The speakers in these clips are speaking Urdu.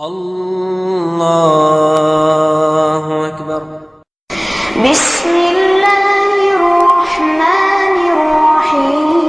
الله أكبر. بسم الله الرحمن الرحيم.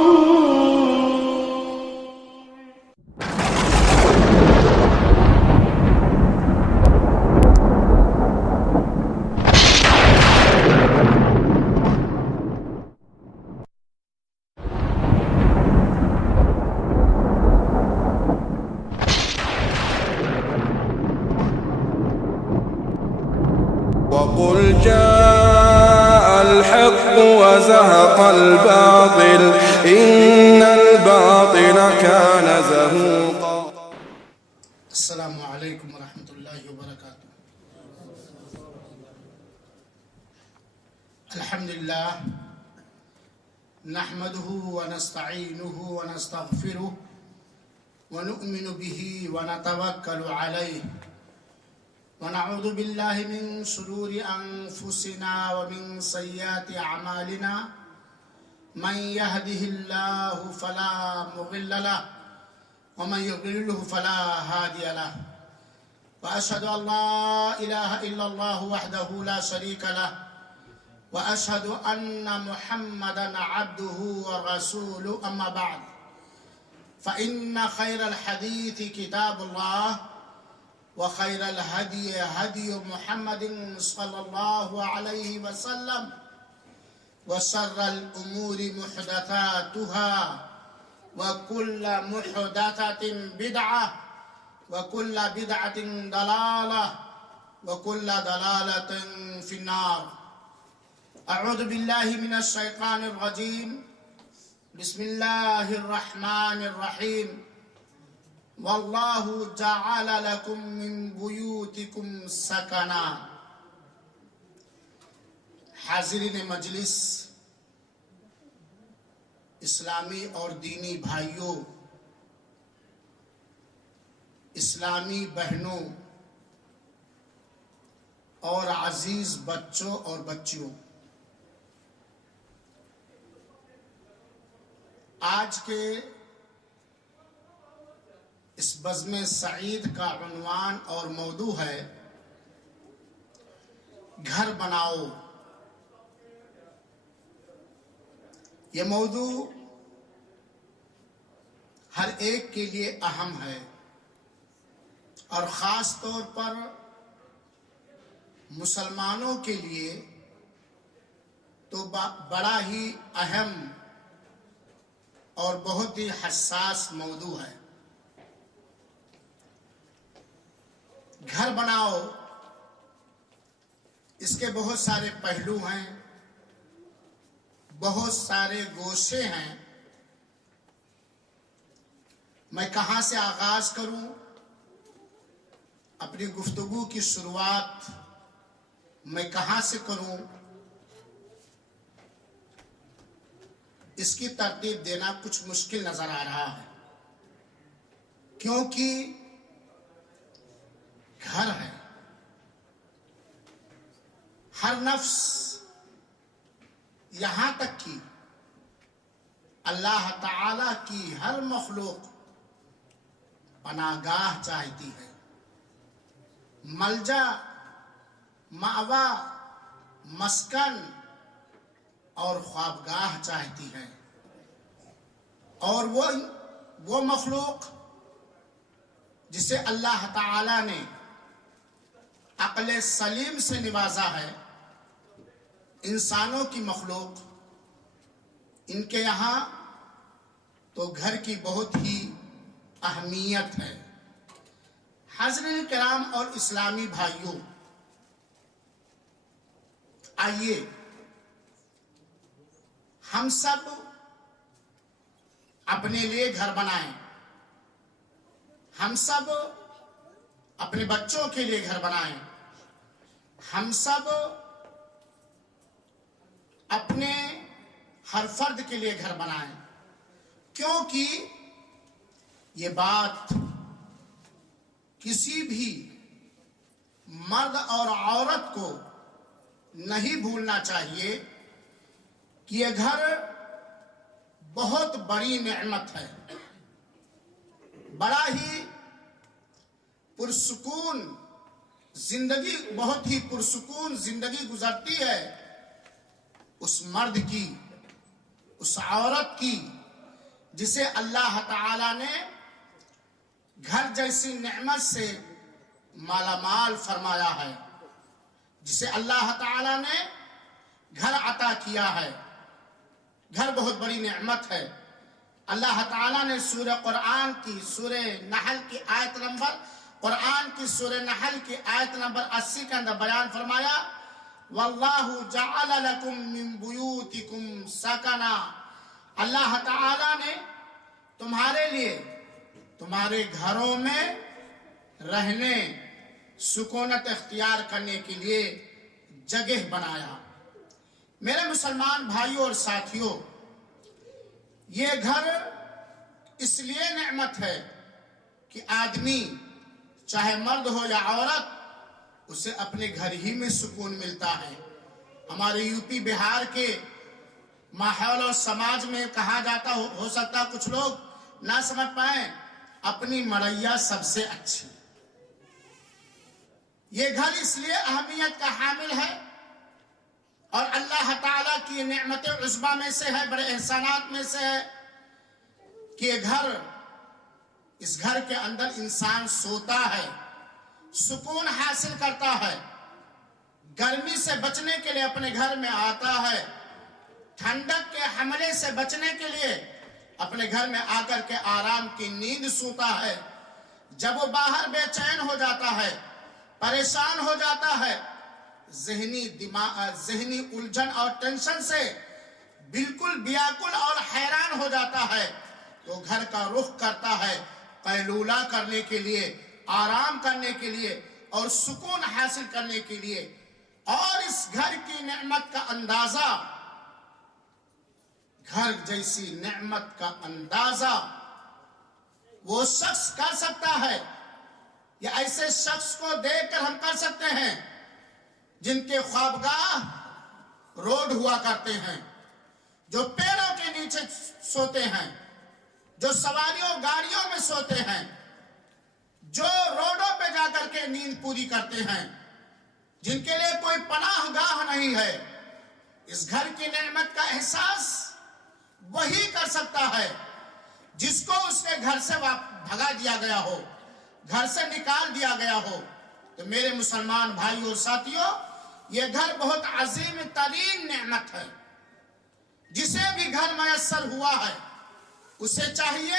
وقل جاء الحق وزهق الباطل إن الباطل كان زهوقا. السلام علیکم ورحمۃ اللہ وبرکاتہ. الحمدللہ نحمده ونستعینه ونستغفره ونؤمن به ونتوکل علیہ ونعوذ باللہ من شرور انفسنا ومن سیئات اعمالنا من يهده الله فلا مضل له ومن يضلل فلا هادي له واشهد ان لا اله الا الله وحده لا شريك له واشهد ان محمدا عبده ورسوله. اما بعد فان خير الحديث كتاب الله وخير الهدي هدي محمد صلى الله عليه وسلم وشر الأمور محدثاتها وكل محدثة بدعة وكل بدعة ضلالة وكل ضلالة في النار. أعوذ بالله من الشيطان الرجيم. بسم الله الرحمن الرحيم. واللہ جعل لکم من بیوتکم سکنا. حاضرین مجلس، اسلامی اور دینی بھائیوں، اسلامی بہنوں اور عزیز بچوں اور بچیوں، آج کے اس بزم سعید کا عنوان اور موضوع ہے گھر بناؤ. یہ موضوع ہر ایک کے لیے اہم ہے اور خاص طور پر مسلمانوں کے لیے تو بڑا ہی اہم اور بہت ہی حساس موضوع ہے. گھر بناؤ، اس کے بہت سارے پہلو ہیں، بہت سارے گوشے ہیں. میں کہاں سے آغاز کروں؟ اپنی گفتگو کی شروعات میں کہاں سے کروں؟ اس کی ترتیب دینا کچھ مشکل نظر آ رہا ہے، کیونکہ گھر ہے. ہر نفس، یہاں تک کہ اللہ تعالی کی ہر مخلوق پناہ گاہ چاہتی ہے، ملجا، مأوا، مسکن اور خوابگاہ چاہتی ہے. اور وہ مخلوق جسے اللہ تعالی نے عقل سلیم سے نوازا ہے، انسانوں کی مخلوق، ان کے یہاں تو گھر کی بہت ہی اہمیت ہے. حاضرین کرام اور اسلامی بھائیوں، آئیے ہم سب اپنے لیے گھر بنائیں. ہم سب اپنے بچوں کے لیے گھر بنائیں. ہم سب اپنے ہر فرد کے لیے گھر بنائیں، کیونکہ یہ بات کسی بھی مرد اور عورت کو نہیں بھولنا چاہیے کہ یہ گھر بہت بڑی نعمت ہے، بڑا ہی پرسکون زندگی، بہت ہی پرسکون زندگی گزرتی ہے اس مرد کی، اس عورت کی جسے اللہ تعالی نے گھر جیسی نعمت سے مالا مال فرمایا ہے، جسے اللہ تعالی نے گھر عطا کیا ہے۔ گھر بہت بڑی نعمت ہے۔ اللہ تعالی نے سورہ قرآن کی سورہ نحل کی آیت نمبر قرآن کی سورہ نحل کی آیت نمبر 80 کے اندر بیان فرمایا، وَاللَّهُ جَعَلَ لَكُم مِّن بُيُوتِكُمْ سَكَنًا، اللہ تعالیٰ نے تمہارے لیے تمہارے گھروں میں رہنے، سکونت اختیار کرنے کے لیے جگہ بنایا۔ میرے مسلمان بھائیوں اور ساتھیوں، یہ گھر اس لیے نعمت ہے کہ آدمی چاہے مرد ہو یا عورت، اسے اپنے گھر ہی میں سکون ملتا ہے۔ ہمارے یو پی بہار کے ماحول اور سماج میں کہا جاتا ہو سکتا کچھ لوگ نہ سمجھ پائیں، اپنی مریا سب سے اچھی۔ یہ گھر اس لیے اہمیت کا حامل ہے اور اللہ تعالیٰ کی نعمت عظمیٰ میں سے ہے، بڑے احسانات میں سے ہے کہ یہ گھر، اس گھر کے اندر انسان سوتا ہے، سکون حاصل کرتا ہے، گرمی سے بچنے کے لیے اپنے گھر میں آتا ہے، ٹھنڈک کے حملے سے بچنے کے لیے اپنے گھر میں آ کر کے آرام کی نیند سوتا ہے۔ جب وہ باہر بے چین ہو جاتا ہے، پریشان ہو جاتا ہے، ذہنی الجھن اور ٹینشن سے بالکل بیاکل اور حیران ہو جاتا ہے، تو گھر کا رخ کرتا ہے قیلولہ کرنے کے لیے، آرام کرنے کے لیے اور سکون حاصل کرنے کے لیے۔ اور اس گھر کی نعمت کا اندازہ، گھر جیسی نعمت کا اندازہ وہ شخص کر سکتا ہے یا ایسے شخص کو دیکھ کر ہم کر سکتے ہیں جن کے خوابگاہ روڈ ہوا کرتے ہیں، جو پیڑوں کے نیچے سوتے ہیں، جو سواریوں گاڑیوں میں سوتے ہیں، جو روڈوں پہ جا کر کے نیند پوری کرتے ہیں، جن کے لیے کوئی پناہ گاہ نہیں ہے۔ اس گھر کی نعمت کا احساس وہی کر سکتا ہے جس کو اس کے گھر سے بھگا دیا گیا ہو، گھر سے نکال دیا گیا ہو۔ تو میرے مسلمان بھائیوں اور ساتھیوں، یہ گھر بہت عظیم ترین نعمت ہے۔ جسے بھی گھر میسر ہوا ہے اسے چاہیے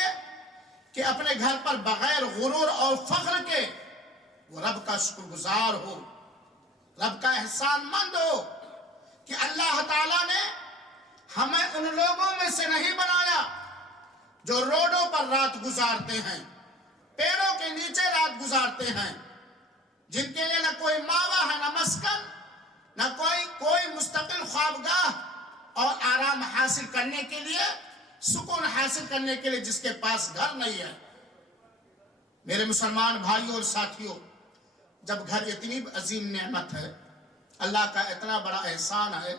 کہ اپنے گھر پر بغیر غرور اور فخر کے وہ رب کا شکر گزار ہو، رب کا احسان مند ہو کہ اللہ تعالیٰ نے ہمیں ان لوگوں میں سے نہیں بنایا جو روڈوں پر رات گزارتے ہیں، پیڑوں کے نیچے رات گزارتے ہیں، جن کے لیے نہ کوئی ماوا ہے، نہ مسکن، نہ کوئی مستقل خوابگاہ اور آرام حاصل کرنے کے لیے، سکون حاصل کرنے کے لیے جس کے پاس گھر نہیں ہے۔ میرے مسلمان بھائیوں اور ساتھیوں، جب گھر اتنی عظیم نعمت ہے، اللہ کا اتنا بڑا احسان ہے،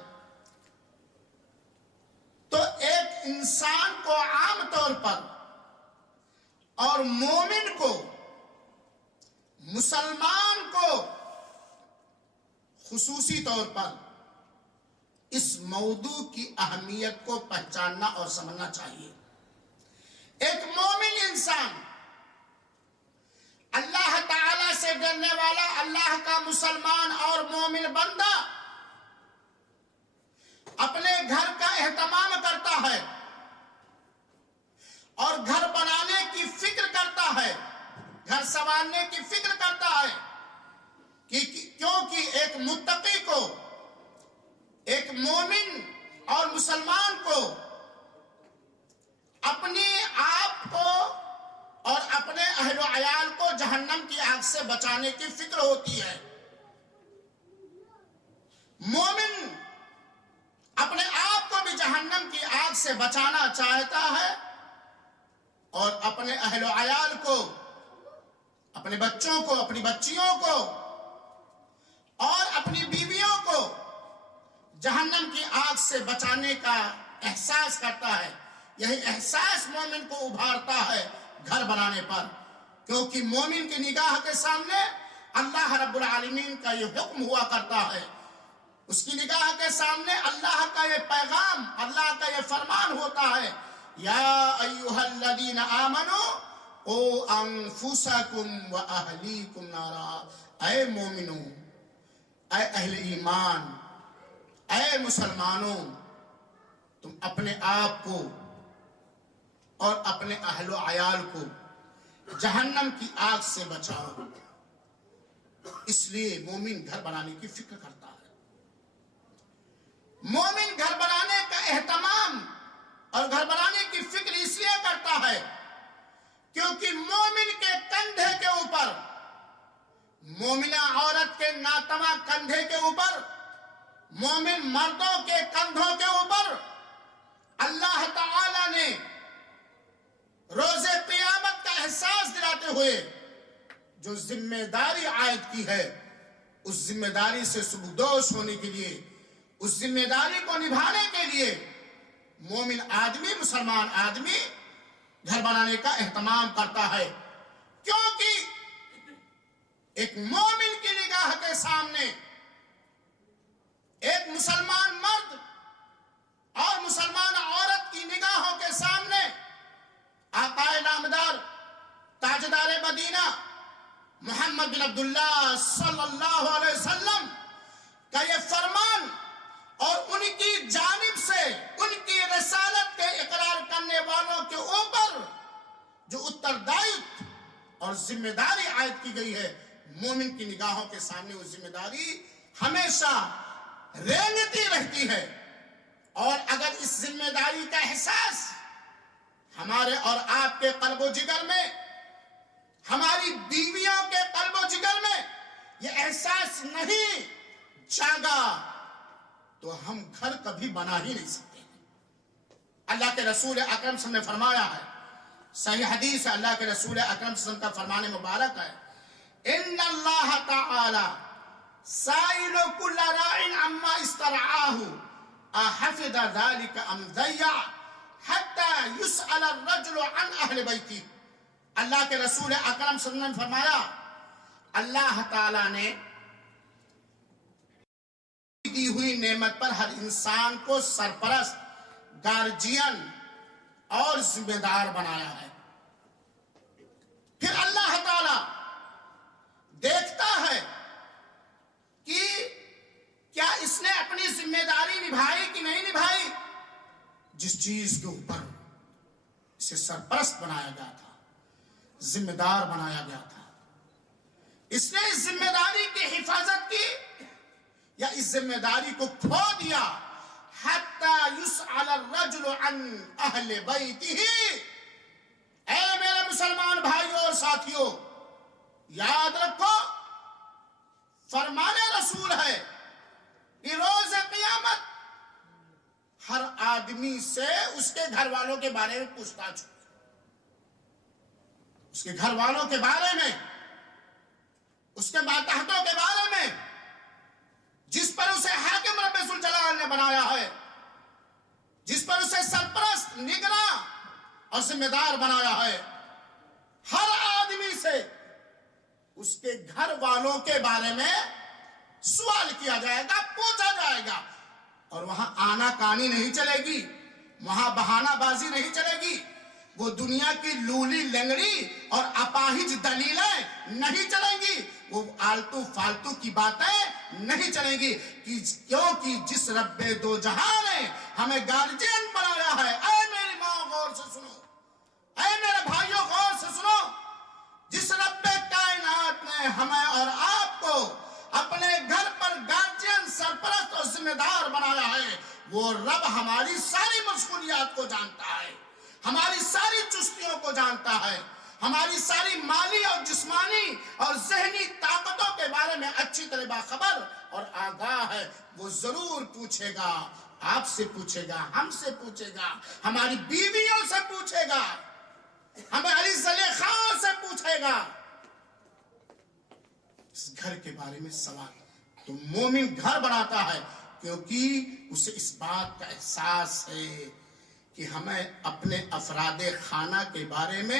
تو ایک انسان کو عام طور پر اور مومن کو، مسلمان کو خصوصی طور پر اس موضوع کی اہمیت کو پہچاننا اور سمجھنا چاہیے۔ ایک مومن انسان، اللہ تعالی سے ڈرنے والا، اللہ کا مسلمان اور مومن بندہ اپنے گھر کا اہتمام کرتا ہے اور گھر بنانے کی فکر کرتا ہے، گھر سنوارنے کی فکر کرتا ہے، کیونکہ ایک متقی کو، ایک مومن اور مسلمان کو اپنی آپ کو اور اپنے اہل و عیال کو جہنم کی آگ سے بچانے کی فکر ہوتی ہے۔ مومن اپنے آپ کو بھی جہنم کی آگ سے بچانا چاہتا ہے اور اپنے اہل و عیال کو، اپنے بچوں کو، اپنی بچیوں کو اور اپنی بیویوں کو جہنم کی آگ سے بچانے کا احساس کرتا ہے۔ یہی احساس مومن کو ابھارتا ہے گھر بنانے پر۔ کیونکہ مومن کی نگاہ کے سامنے اللہ رب العالمین کا یہ حکم ہوا کرتا ہے، اس کی نگاہ کے سامنے اللہ کا یہ پیغام، اللہ کا یہ فرمان ہوتا ہے، یا ایھا الذین آمنوا قوا انفسکم واہلیکم نارا، اے مومنوں، اے اہل ایمان، اے مسلمانوں، تم اپنے آپ کو اور اپنے اہل و عیال کو جہنم کی آگ سے بچاؤ۔ اس لیے مومن گھر بنانے کی فکر کرتا ہے، مومن گھر بنانے کا اہتمام اور گھر بنانے کی فکر اس لیے کرتا ہے کیونکہ مومن کے کندھے کے اوپر، مومنہ عورت کے ناتواں کندھے کے اوپر، مومن مردوں کے کندھوں کے اوپر اللہ تعالی نے روز قیامت کا احساس دلاتے ہوئے جو ذمہ داری عائد کی ہے، اس ذمہ داری سے سبکدوش ہونے کے لیے، اس ذمہ داری کو نبھانے کے لیے مومن آدمی، مسلمان آدمی گھر بنانے کا اہتمام کرتا ہے، کیونکہ ایک مومن کی نگاہ کے سامنے ایک مسلمان مرد اور مسلمان عورت کی نگاہوں کے سامنے آقا نامدار تاجدار مدینہ محمد بن عبداللہ صلی اللہ علیہ وسلم کا یہ فرمان اور ان کی جانب سے ان کی رسالت کے اقرار کرنے والوں کے اوپر جو اتردائیتو اور ذمہ داری عائد کی گئی ہے، مومن کی نگاہوں کے سامنے وہ ذمہ داری ہمیشہ رینگتی رہتی ہے۔ اور اگر اس ذمہ داری کا احساس ہمارے اور آپ کے قلب و جگر میں، ہماری بیویوں کے قلب و جگر میں یہ احساس نہیں جاگا تو ہم گھر کبھی بنا ہی نہیں سکتے ہیں۔ اللہ کے رسول اکرم صلی اللہ علیہ وسلم نے فرمایا ہے، صحیح حدیث ہے، اللہ کے رسول اکرم صلی اللہ علیہ وسلم کا فرمان مبارک ہے، ان اللہ تعالی سائل کل راع عما استرعاہ احفظ ذلك ام ضیع حتی یسأل الرجل عن اہل بیتی۔ اللہ کے رسول اکرم صلی اللہ علیہ وسلم نے فرمایا، اللہ تعالیٰ نے دی ہوئی نعمت پر ہر انسان کو سرپرست، گارجین اور ذمہ دار بنایا ہے۔ پھر اللہ تعالیٰ دیکھتا ہے کہ کیا اس نے اپنی ذمہ داری نبھائی کہ نہیں نبھائی۔ جس چیز کے اوپر اسے سرپرست بنایا گیا تھا، ذمہ دار بنایا گیا تھا، اس نے اس ذمہ داری کی حفاظت کی یا اس ذمہ داری کو کھو دیا۔ حتی یسأل الرجل عن اہل بیتہ، اے میرے مسلمان بھائیوں اور ساتھیوں، یاد رکھو فرمان رسول ہے کہ روز قیامت ہر آدمی سے اس کے گھر والوں کے بارے میں پوچھ تاچھ ہوگی، اس کے گھر والوں کے بارے میں، اس کے ماتحتوں کے بارے میں، جس پر اسے حاکم رب ذوالجلال نے بنایا ہے، جس پر اسے سرپرست، نگراں اور ذمہ دار بنایا ہے، ہر آدمی سے اس کے گھر والوں کے بارے میں سوال کیا جائے گا، پوچھا جائے گا، اور وہاں آنا کانی نہیں چلے گی، وہاں بہانہ بازی نہیں چلے گی، وہ دنیا کی لولی لنگڑی اور اپاہج دلیلیں نہیں چلیں گی، وہ آلتو فالتو کی باتیں نہیں چلیں گی، کیونکہ جس رب دو جہاں نے ہمیں گارجین بنایا ہے۔ اے میری ماں غور سے سنو، اے میرے بھائیوں غور سے سنو، جس رب کائنات نے ہمیں اور آپ کو اپنے گھر پر گارجین، سرپرست اور ذمہ دار بنایا ہے، وہ رب ہماری ساری مشغولیات کو جانتا ہے، ہماری ساری چستیوں کو جانتا ہے، ہماری ساری مالی اور جسمانی اور ذہنی طاقتوں کے بارے میں اچھی طرح باخبر اور آگاہ ہے۔ وہ ضرور پوچھے گا، آپ سے پوچھے گا، ہم سے پوچھے گا، ہماری بیویوں سے پوچھے گا، ہماری زلیخاؤں سے پوچھے گا، اس گھر کے بارے میں سوال۔ تو مومن گھر بناتا ہے کیونکہ اسے اس بات کا احساس ہے کہ ہمیں اپنے افراد خانہ کے بارے میں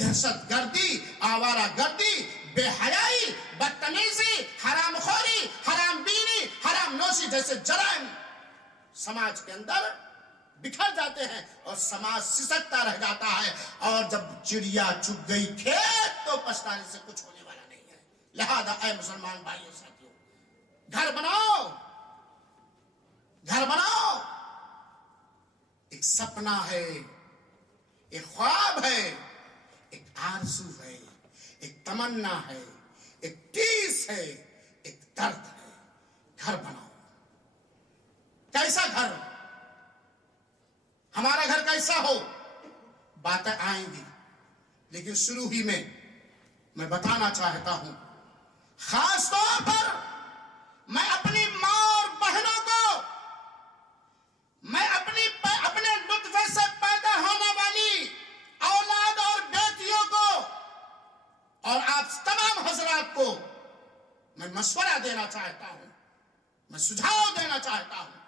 دہشت گردی، آوارہ گردی، بے حیائی، بدتمیزی، حرام خوری، حرام بینی، حرام نوشی جیسے جرائم سماج کے اندر بکھر جاتے ہیں اور سماج سسکتا رہ جاتا ہے، اور جب چڑیا چگ گئی کھیت تو پچھتانے سے کچھ ہونے والا نہیں ہے۔ لہذا اے مسلمان بھائیوں ساتھیوں، گھر بناؤ، گھر بناؤ۔ ایک سپنا ہے، ایک خواب ہے، ایک آرزو ہے، ایک تمنا ہے، ایک ٹیس ہے، ایک درد ہے۔ گھر بناؤ۔ کیسا گھر؟ ہمارا گھر کیسا ہو؟ باتیں آئیں گی، لیکن شروع ہی میں بتانا چاہتا ہوں، خاص طور پر میں اپنی ماں اور بہنوں کو، میں اپنے نطفے سے پیدا ہونے والی اولاد اور بیٹیوں کو اور آپ تمام حضرات کو میں مشورہ دینا چاہتا ہوں، میں سجھاؤ دینا چاہتا ہوں،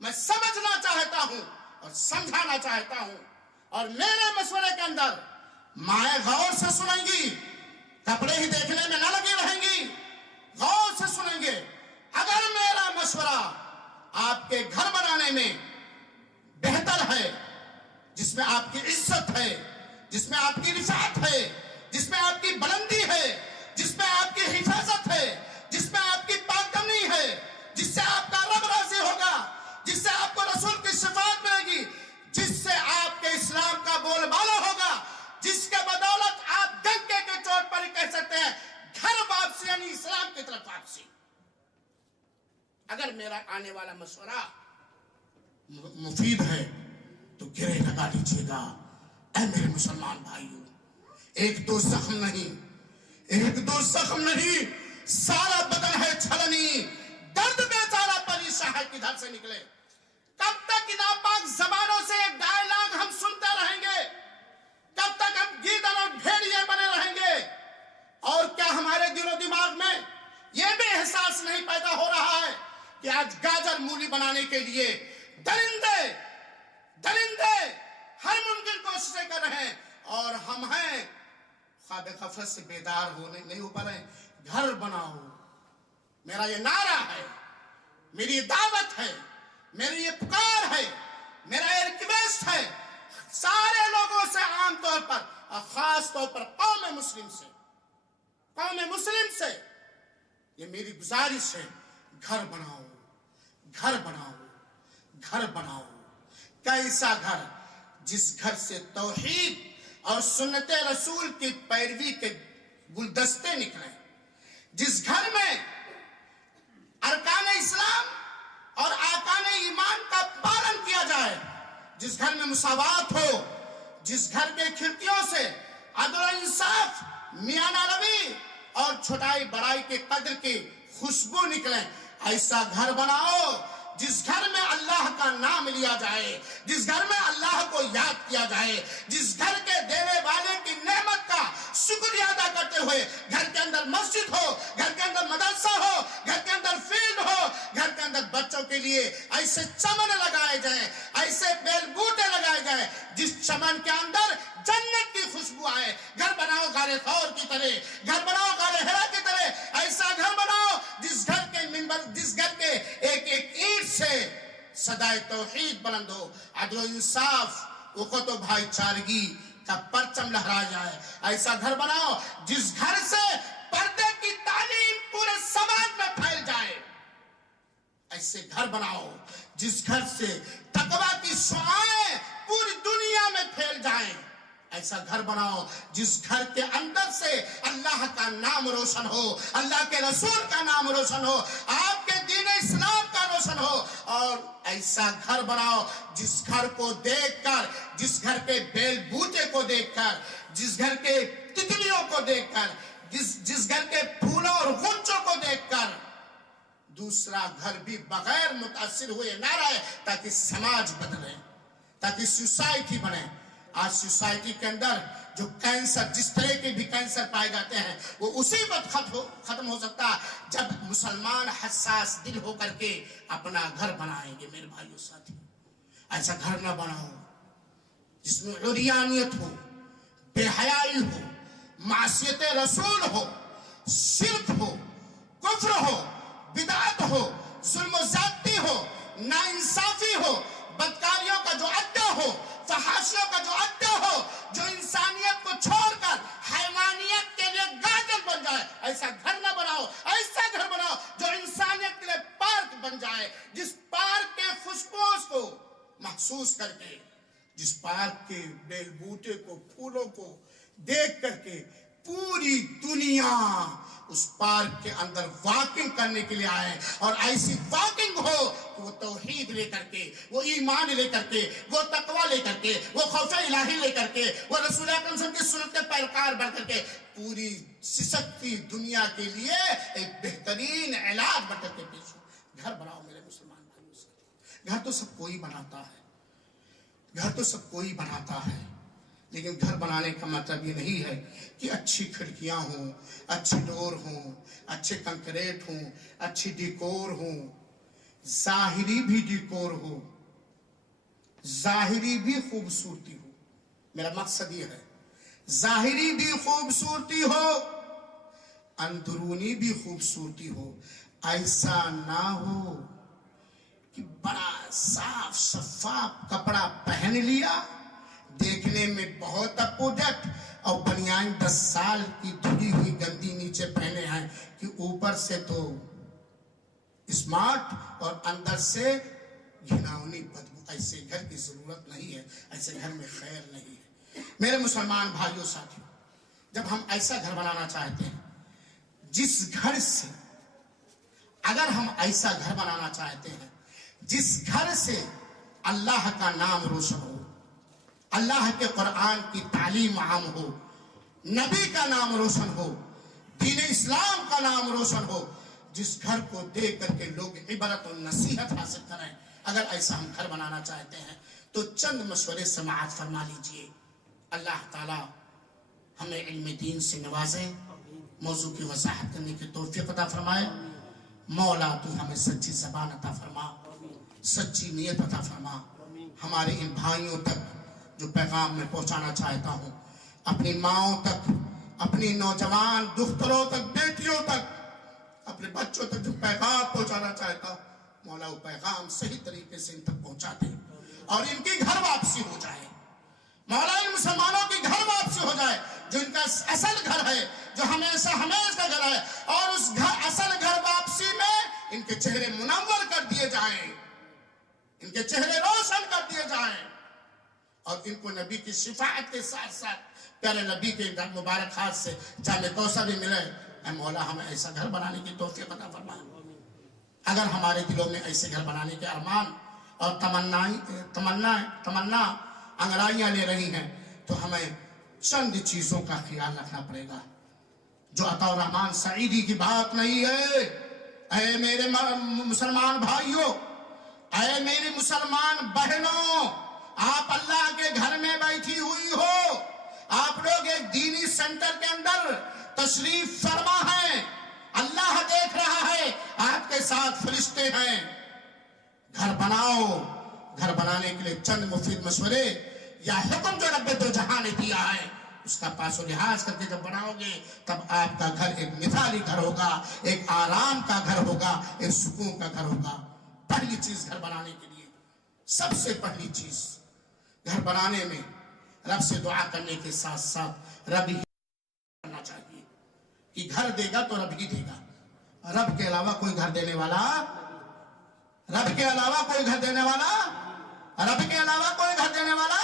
میں سمجھنا چاہتا ہوں اور سمجھانا چاہتا ہوں، اور میرے مشورے کے اندر مائیں غور سے سنیں گی، کپڑے ہی دیکھنے میں نہ لگی رہیں گی، غور سے سنیں گے۔ اگر میرا مشورہ آپ کے گھر بنانے میں بہتر ہے، جس میں آپ کی عزت ہے، جس میں آپ کی رفعت ہے، جس میں آپ کی بلندی ہے، جس میں آپ کی حفاظت ہے، جس میں آپ کی پاکدامنی ہے، جس سے آپ کا رب راضی ہوگا، جس سے آپ کو رسول کی شفاعت ملے گی، جس سے آپ کے اسلام کا بول بالا ہوگا، جس کے بدولت آپ ڈنکے کے چوٹ پر ہی کہہ سکتے ہیں گھر واپسی، یعنی اسلام کی طرف واپسی۔ اگر میرا آنے والا مشورہ مفید ہے تو گرے لگا لیجیے گا۔ اے میرے مسلمان بھائیوں، ایک دو زخم نہیں، ایک دو زخم نہیں، سارا بدن ہے چھلنی، درد بیچارہ پریشاں ہے کدھر سے نکلے۔ کب تک ان ناپاک زبانوں سے ڈائلاگ ہم سنتے رہیں گے؟ کب تک ہم گیدڑ اور بھیڑیے بنے رہیں گے؟ اور کیا ہمارے دل و دماغ میں یہ بھی احساس نہیں پیدا ہو رہا ہے کہ آج گاجر مولی بنانے کے لیے درندے ہر ممکن کوششیں کر رہے ہیں، اور ہم ہیں خواب غفلت سے بیدار ہونے نہیں ہو پا رہے ہیں۔ گھر بناؤ، میرا یہ نعرہ ہے، میری یہ دعوت ہے، میری یہ پکار ہے، میرا یہ ریکویسٹ ہے سارے لوگوں سے، عام طور پر اور خاص طور پر قوم مسلم سے یہ میری گزارش ہے، گھر بناؤ، گھر بناؤ، گھر بناؤ۔ کیسا گھر؟ جس گھر سے توحید اور سنت رسول کی پیروی کے گلدستے نکلیں، جس گھر میں ارکان اسلام اور ارکان ایمان کا پالن کیا جائے، جس گھر میں مساوات ہو، جس گھر کے کھڑکیوں سے عدل و انصاف، میانہ روی اور چھوٹائی بڑائی کے قدر کی خوشبو نکلیں، ایسا گھر بناؤ جس گھر میں اللہ کا نام لیا جائے، جس گھر میں اللہ کو یاد کیا جائے، جس گھر کے دینے والے کی نعمت کا شکریہ ادا کرتے ہوئے گھر کے اندر مسجد ہو، گھر کے اندر مدرسہ ہو، گھر کے اندر فیلڈ ہو، گھر کے اندر بچوں کے لیے ایسے چمن لگائے جائیں، ایسے بیل بوٹے لگائے جائیں جس چمن کے اندر جنت کی خوشبو آئے۔ گھر بناؤ غار ثور کی طرح، گھر بناؤ غار حرا کی طرح، ایسا گھر بناؤ جس گھر کے منبر، جس گھر کے ایک ایک اینٹ سے صدائے توحید بلند ہو، عدل و انصاف، اخوت و بھائی چارگی کا پرچم لہرا جائے۔ ایسا گھر بناؤ جس گھر سے پردے کی تعلیم پورے سماج میں پھیل جائے۔ ایسے گھر بناؤ جس گھر سے تقویٰ کی شعاعیں پوری دنیا میں پھیل جائیں۔ ایسا گھر بناؤ جس گھر کے اندر سے اللہ کا نام روشن ہو، اللہ کے رسول کا نام روشن ہو، آپ کے دین اسلام کا روشن ہو۔ اور ایسا گھر بناؤ جس گھر کو دیکھ کر، جس گھر کے بیل بوٹے کو دیکھ کر، جس گھر کے تتلیوں کو دیکھ کر، جس گھر کے پھولوں اور غنچوں کو دیکھ کر دوسرا گھر بھی بغیر متاثر ہوئے نہ رہے، تاکہ سماج بدلے، تاکہ سوسائٹی بنے۔ آج سوسائٹی کے اندر جو کینسر، جس طرح کے بھی کینسر پائے جاتے ہیں، وہ اسی وقت ختم ہو سکتا ہے جب مسلمان حساس دل ہو کر کے اپنا گھر بنائیں گے۔ میرے بھائیو ساتھی، ایسا گھر نہ بناؤ جس میں عریانیت ہو، بے حیائی ہو، معصیت رسول ہو، شرک ہو، کفر ہو، بدعت ہو، ظلم و زیادتی ہو، ناانصافی ہو، بدکاریوں کا جو اڈا ہو، فحاشیوں کا جو اڈا ہو، جو انسانیت کو چھوڑ کر حیوانیت کے لیے گارڈن بن جائے، ایسا گھر نہ بناؤ، ایسا گھر بناؤ جو انسانیت کے لیے پارک بن جائے، جس پارک کے خوشبوؤں کو محسوس کر کے، جس پارک کے بیل بوٹے کو، پھولوں کو دیکھ کر کے پوری دنیا اس پارک کے اندر واکنگ کرنے کے لیے آئے، اور ایسی واکنگ ہو کہ وہ توحید لے کر کے، وہ ایمان لے کر کے، وہ تقوی لے کر کے، وہ خوف الہی لے کر کے، وہ رسول اکرم صلی اللہ علیہ وسلم کی سنت کے پیروکار بن کر کے پوری سسکتی دنیا کے لیے ایک بہترین علاج بن کر کے پیش ہو۔ گھر بناؤ میرے مسلمان بھائیوں، گھر تو سب کوئی بناتا ہے، گھر تو سب کوئی بناتا ہے، لیکن گھر بنانے کا مطلب یہ نہیں ہے کہ اچھی کھڑکیاں ہوں، اچھے ڈور ہوں، اچھے کنکریٹ ہوں، اچھی ڈیکور ہوں، ظاہری بھی ڈیکور ہو، ظاہری بھی خوبصورتی ہو۔ میرا مقصد یہ ہے ظاہری بھی خوبصورتی ہو، اندرونی بھی خوبصورتی ہو۔ ایسا نہ ہو کہ بڑا صاف شفاف کپڑا پہن لیا، دیکھنے میں بہت اپوڈٹ، اور بنیان 10 سال کی دھلی ہوئی گندی نیچے پہنے ہیں کہ اوپر سے تو اسمارٹ اور اندر سے گھناؤنی بدبو۔ ایسے گھر کی ضرورت نہیں ہے، ایسے گھر میں خیر نہیں ہے۔ میرے مسلمان بھائیوں ساتھیوں، جب ہم ایسا گھر بنانا چاہتے ہیں جس گھر سے، اگر ہم ایسا گھر بنانا چاہتے ہیں جس گھر سے اللہ کا نام روشن ہو، اللہ کے قرآن کی تعلیم عام ہو، نبی کا نام روشن ہو، دین اسلام کا نام روشن ہو، جس گھر کو دیکھ کر کے لوگ عبرت و نصیحت حاصل کریں، اگر ایسا ہم گھر بنانا چاہتے ہیں تو چند مشورے سماعت فرما لیجئے۔ اللہ تعالی ہمیں علم دین سے نوازے، موضوع کی وضاحت کرنے کی توفیق عطا فرمائے۔ مولا تو ہمیں سچی زبان عطا فرما، سچی نیت عطا فرما۔ ہمارے ان بھائیوں تک جو پیغام میں پہنچانا چاہتا ہوں، اپنی ماؤں تک، اپنی نوجوان دختروں تک، بیٹیوں تک، اپنے بچوں تک جو پیغام پہنچانا چاہتا ہوں، مولا وہ پیغام صحیح طریقے سے ان تک پہنچا دے اور ان کی گھر واپسی ہو جائے۔ مولا ان مسلمانوں کی گھر واپسی ہو جائے جو ان کا اصل گھر ہے، جو ہمیشہ کا گھر ہے، اور اس اصل گھر واپسی میں ان کے چہرے منور کر دیے جائیں، ان کے چہرے روشن کر دیے جائیں، اور ان کو نبی کی شفاعت کے ساتھ ساتھ پیارے نبی کے مبارک ہاتھ سے جامع کوثر بھی ملے۔ اے مولا ہمیں ایسا گھر بنانے کی توفیق عطا فرما۔ اگر ہمارے دلوں میں ایسے گھر بنانے کے ارمان اور تمنا انگڑائیاں لے رہی ہیں تو ہمیں چند چیزوں کا خیال رکھنا پڑے گا جو عطا الرحمن سعیدی کی بات نہیں ہے۔ اے میرے مسلمان بھائیوں، اے میری مسلمان بہنوں، آپ اللہ کے گھر میں بیٹھی ہوئی ہو، آپ لوگ ایک دینی سینٹر کے اندر تشریف فرما ہیں، اللہ دیکھ رہا ہے، آپ کے ساتھ فرشتے ہیں۔ گھر بناؤ، گھر بنانے کے لیے چند مفید مشورے یا حکم جو رب دو جہاں نے دیا ہے اس کا پاس و لحاظ کر کے جب بناؤ گے تب آپ کا گھر ایک مثالی گھر ہوگا، ایک آرام کا گھر ہوگا، ایک سکون کا گھر ہوگا۔ پہلی چیز گھر بنانے کے لیے، سب سے پہلی چیز گھر بنانے میں رب سے دعا کرنے کے ساتھ ساتھ رب ہی کرنا چاہیے کہ گھر دے گا تو رب ہی دے گا، رب کے علاوہ کوئی گھر دینے والا، رب کے علاوہ کوئی گھر دینے والا، رب کے علاوہ کوئی گھر دینے والا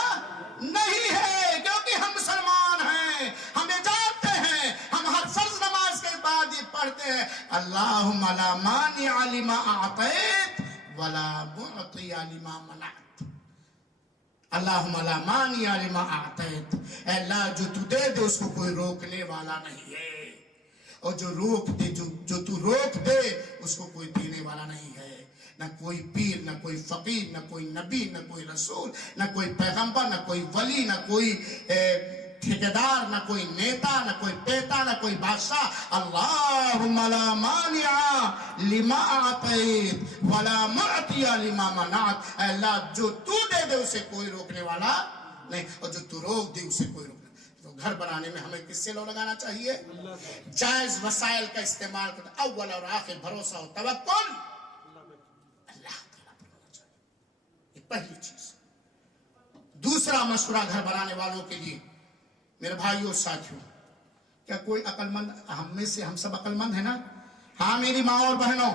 نہیں ہے، کیونکہ ہم مسلمان ہیں، ہمیں جانتے ہیں، ہم ہر فرض نماز کے بعد یہ پڑھتے ہیں اللہم لا مانع لما اعطیت ولا معطی لما منعت۔ اللہم لا مانع لما اعطیت، اے اللہ جو تو دے دے اس کو کوئی روکنے والا نہیں ہے، اور جو روک دے، جو تو روک دے اس کو کوئی دینے والا نہیں ہے۔ نہ کوئی پیر، نہ کوئی فقیر، نہ کوئی نبی، نہ کوئی رسول، نہ کوئی پیغمبر، نہ کوئی ولی، نہ کوئی ٹھیکیدار، نہ کوئی نیتا، نہ کوئی پیتا، نہ کوئی بادشاہ۔ اللہم لا مانع لما اعطیت ولا معطی لما منعت، اے اللہ جو تو دے دے اسے کوئی روکنے والا نہیں، اور جو تو روک دے اسے کوئی روکنے والا۔ تو گھر بنانے میں ہمیں کس سے لو لگانا چاہیے؟ جائز وسائل کا استعمال کرنا. اول اور آخر بھروسہ و توکل اللہ تعالیٰ پر ہونا چاہیے. یہ پہلی چیز. دوسرا مشورہ گھر بنانے والوں کے لیے میرے بھائیوں اور ساتھیوں، کیا کوئی عقل مند ہم میں سے، ہم سب عقل مند ہیں نا؟ ہاں میری ماں اور بہنوں،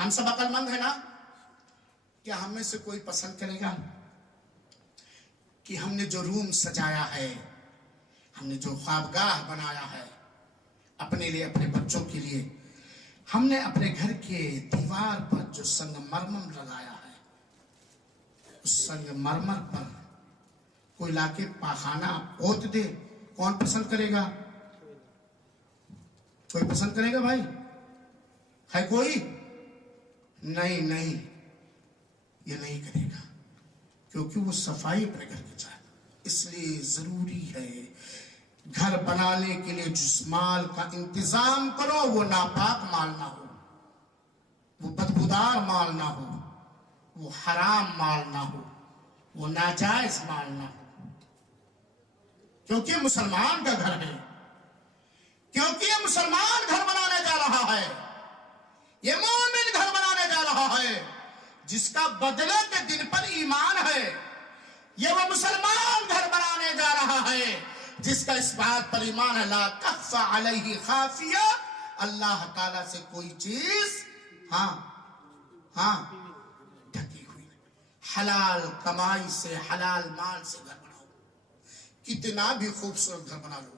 ہم سب عقل مند ہیں نا؟ کیا ہم میں سے کوئی پسند کرے گا کہ ہم نے جو روم سجایا ہے، ہم نے جو خوابگاہ بنایا ہے اپنے لیے، اپنے بچوں کے لیے، ہم نے اپنے گھر کے دیوار پر جو سنگ مرمر لگایا ہے، اس سنگ مرمر پر کوئی لا کے پاخانہ پوت دے، کون پسند کرے گا؟ کوئی پسند کرے گا بھائی؟ ہے کوئی؟ نہیں نہیں، یہ نہیں کرے گا، کیونکہ وہ صفائی اپنے گھر کی چاہتا. اس لیے ضروری ہے گھر بنانے کے لیے جس مال کا انتظام کرو وہ ناپاک مال نہ ہو، وہ بدبودار مال نہ ہو، وہ حرام مال نہ ہو، وہ ناجائز مال نہ ہو. کیونکہ مسلمان کا گھر ہے، کیونکہ یہ مسلمان گھر بنانے جا رہا ہے، یہ مومن گھر بنانے جا رہا ہے جس کا بدلے کے دن پر ایمان ہے. یہ وہ مسلمان گھر بنانے جا رہا ہے جس کا اس بات پر ایمان ہے لا تخفى علیہ خافیہ، اللہ تعالیٰ سے کوئی چیز ڈھکی ہوئی نہیں. حلال کمائی سے، حلال مال سے گھر بناؤ. کتنا بھی خوبصورت گھر بنا لو،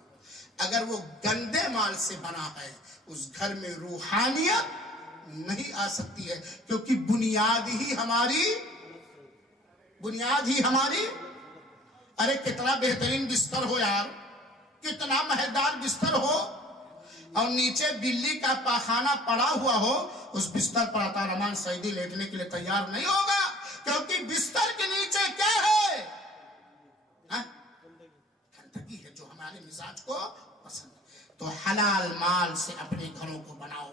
اگر وہ گندے مال سے بنا ہے اس گھر میں روحانیت نہیں آ سکتی ہے، کیونکہ بنیاد ہی ہماری. ارے کتنا بہترین بستر ہو یار، کتنا مہکدار بستر ہو، اور نیچے بلی کا پاخانہ پڑا ہوا ہو، اس بستر پر عطا رحمان سعیدی لیٹنے کے لیے تیار نہیں ہوگا، کیونکہ بستر کے نیچے کیا ہے؟ گندگی ہے جو ہمارے مزاج کو پسند ہے. تو حلال مال سے اپنے گھروں کو بناؤ.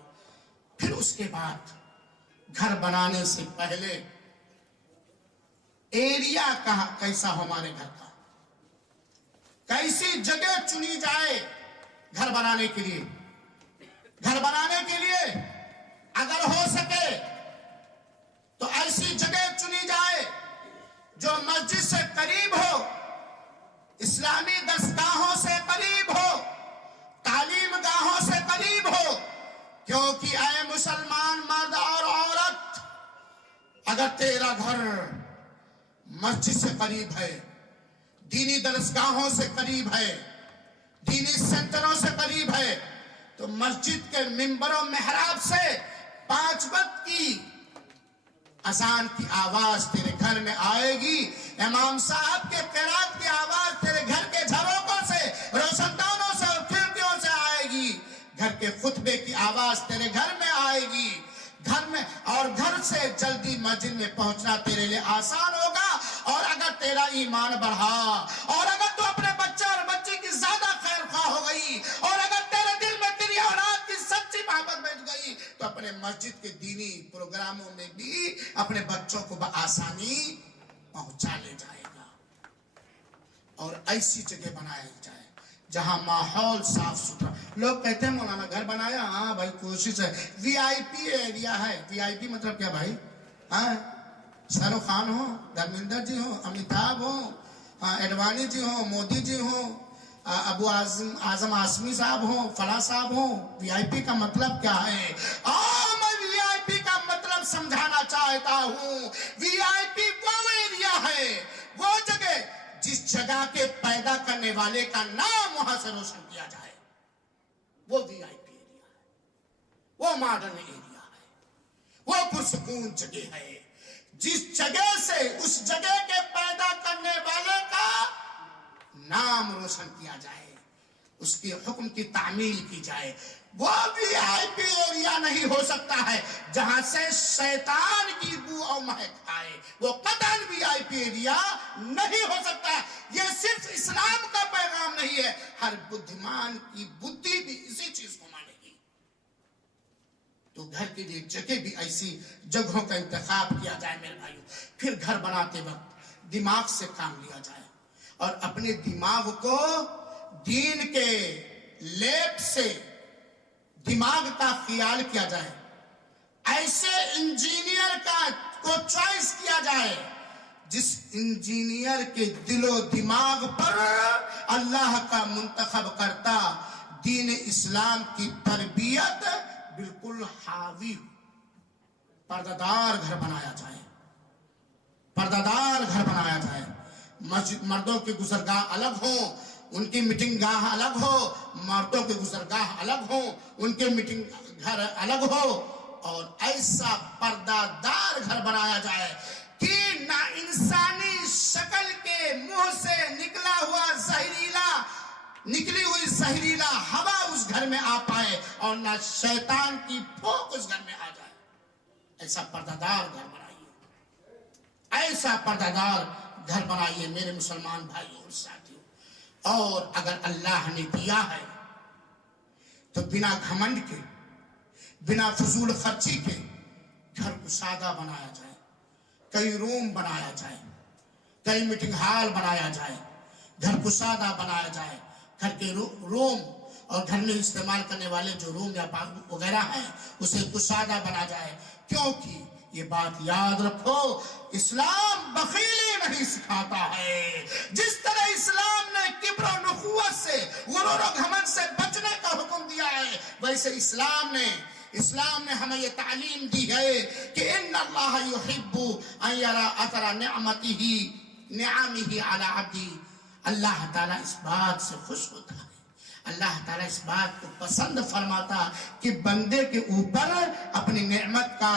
پھر اس کے بعد گھر بنانے سے پہلے ایریا کیسا ہو ہمارے گھر کا، کیسی جگہ چنی جائے گھر بنانے کے لیے. گھر بنانے کے لیے اگر ہو سکے تو ایسی جگہ چنی جائے جو مسجد سے قریب ہو، اسلامی درسگاہوں سے قریب ہو، تعلیم گاہوں سے قریب ہو. کیونکہ اے مسلمان مرد اور عورت، اگر تیرا گھر مسجد سے قریب ہے، دینی درسگاہوں سے قریب ہے، دینی سینٹروں سے قریب ہے، تو مسجد کے منبر و محراب سے 5 وقت کی اذان کی آواز تیرے گھر میں آئے گی، امام صاحب کے قرات کی آواز تیرے گھر کے جھروکوں سے، روشن دانوں سے اور کھڑکیوں سے آئے گی، گھر کے خطبے کی آواز تیرے گھر میں آئے گی، گھر میں، اور گھر سے جلدی مسجد میں پہنچنا تیرے لیے آسان ہوگا. اور اگر تیرا ایمان بڑھا، اور اگر تو اپنے بچے اور بچی کی زیادہ خیر خواہ ہو گئی، اور اگر تیرے دل میں تیری اولاد کی سچی محبت بیٹھ گئی، تو اپنے مسجد کے دینی پروگراموں میں بھی اپنے بچوں کو بآسانی پہنچا لے جائے گا. اور ایسی جگہ بنائی جائے جہاں ماحول صاف ستھرا. لوگ کہتے ہیں مولانا گھر بنایا، ہاں بھائی کوشش ہے. وی آئی پی ایریا ہے. وی آئی پی مطلب کیا بھائی؟ شاہ رخ خان ہو، دھرمیندر جی ہو، امیتابھ ہو، اڈوانی جی ہو، مودی جی ہو، ابو اعظم آسمی صاحب ہو، فلاں صاحب ہو. وی آئی پی کا مطلب کیا ہے؟ میں وی آئی پی کا مطلب سمجھانا چاہتا ہوں. وی آئی پی وہ ایریا ہے، وہ جگہ جس جگہ کے پیدا کرنے والے کا نام وہاں سے روشن کیا جائے، وہ وی آئی پی ایریا ہے، وہ ماڈرن ایریا ہے، وہ پرسکون جگہ ہے. جس جگہ سے اس جگہ کے پیدا کرنے والے کا نام روشن کیا جائے، اس کے حکم کی تعمیل کی جائے. وہ وی آئی پی ایریا نہیں ہو سکتا ہے جہاں سے شیطان کی بو اور مہک آئے، وہ قطعاً وی آئی پی ایریا نہیں ہو سکتا. یہ صرف اسلام کا پیغام نہیں ہے، ہر بدھمان کی بدھی بھی اسی چیز کو مانے گی. تو گھر کے لیے جگہ بھی ایسی جگہوں کا انتخاب کیا جائے میرے بھائیوں. پھر گھر بناتے وقت دماغ سے کام لیا جائے، اور اپنے دماغ کو دین کے لیب سے دماغ کا خیال کیا جائے، ایسے انجینئر کو چوائس کیا جائے جس انجینئر کے دل و دماغ پر اللہ کا منتخب کرتا دین اسلام کی تربیت بالکل حاوی ہو۔ پردہ گھر بنایا جائے، پردہ دار گھر بنایا جائے، مردوں کی گزرگاہ الگ ہوں، ان کی میٹنگ گاہ الگ ہو، مردوں کی گزرگاہ الگ ہوں، ان کے میٹنگ گھر الگ ہو، اور ایسا پردہ دار گھر بنایا جائے کہ نہ انسانی شکل کے منہ سے نکلی ہوئی زہریلا ہوا اس گھر میں آ پائے اور نہ شیطان کی پھونک اس گھر میں آ جائے۔ ایسا پردہ دار گھر بنائیے، ایسا پردہ دار گھر بنائیے میرے مسلمان بھائیوں اور ساتھیوں۔ اور اگر اللہ نے دیا ہے تو بنا گھمنڈ کے، بنا فضول خرچی کے گھر کو سادہ بنایا جائے، کئی روم بنایا جائے، کئی میٹنگ ہال بنایا جائے، گھر کو سادہ بنایا جائے، گھر کے روم اور گھر میں استعمال کرنے والے جو روم یا وغیرہ ہیں اسے کشادہ بنا جائے، کیونکہ یہ بات یاد رکھو، اسلام بخیلی نہیں سکھاتا ہے۔ جس طرح اسلام نے کبر و نخوت سے، غرور و گھمنڈ سے بچنے کا حکم دیا ہے، ویسے اسلام نے ہمیں یہ تعلیم دی ہے کہ ان اللہ یحب ان یرا اثر نعمه علی عبدہ۔ اللہ تعالیٰ اس بات سے خوش ہوتا ہے، اللہ تعالیٰ اس بات کو پسند فرماتا کہ بندے کے اوپر اپنی نعمت کا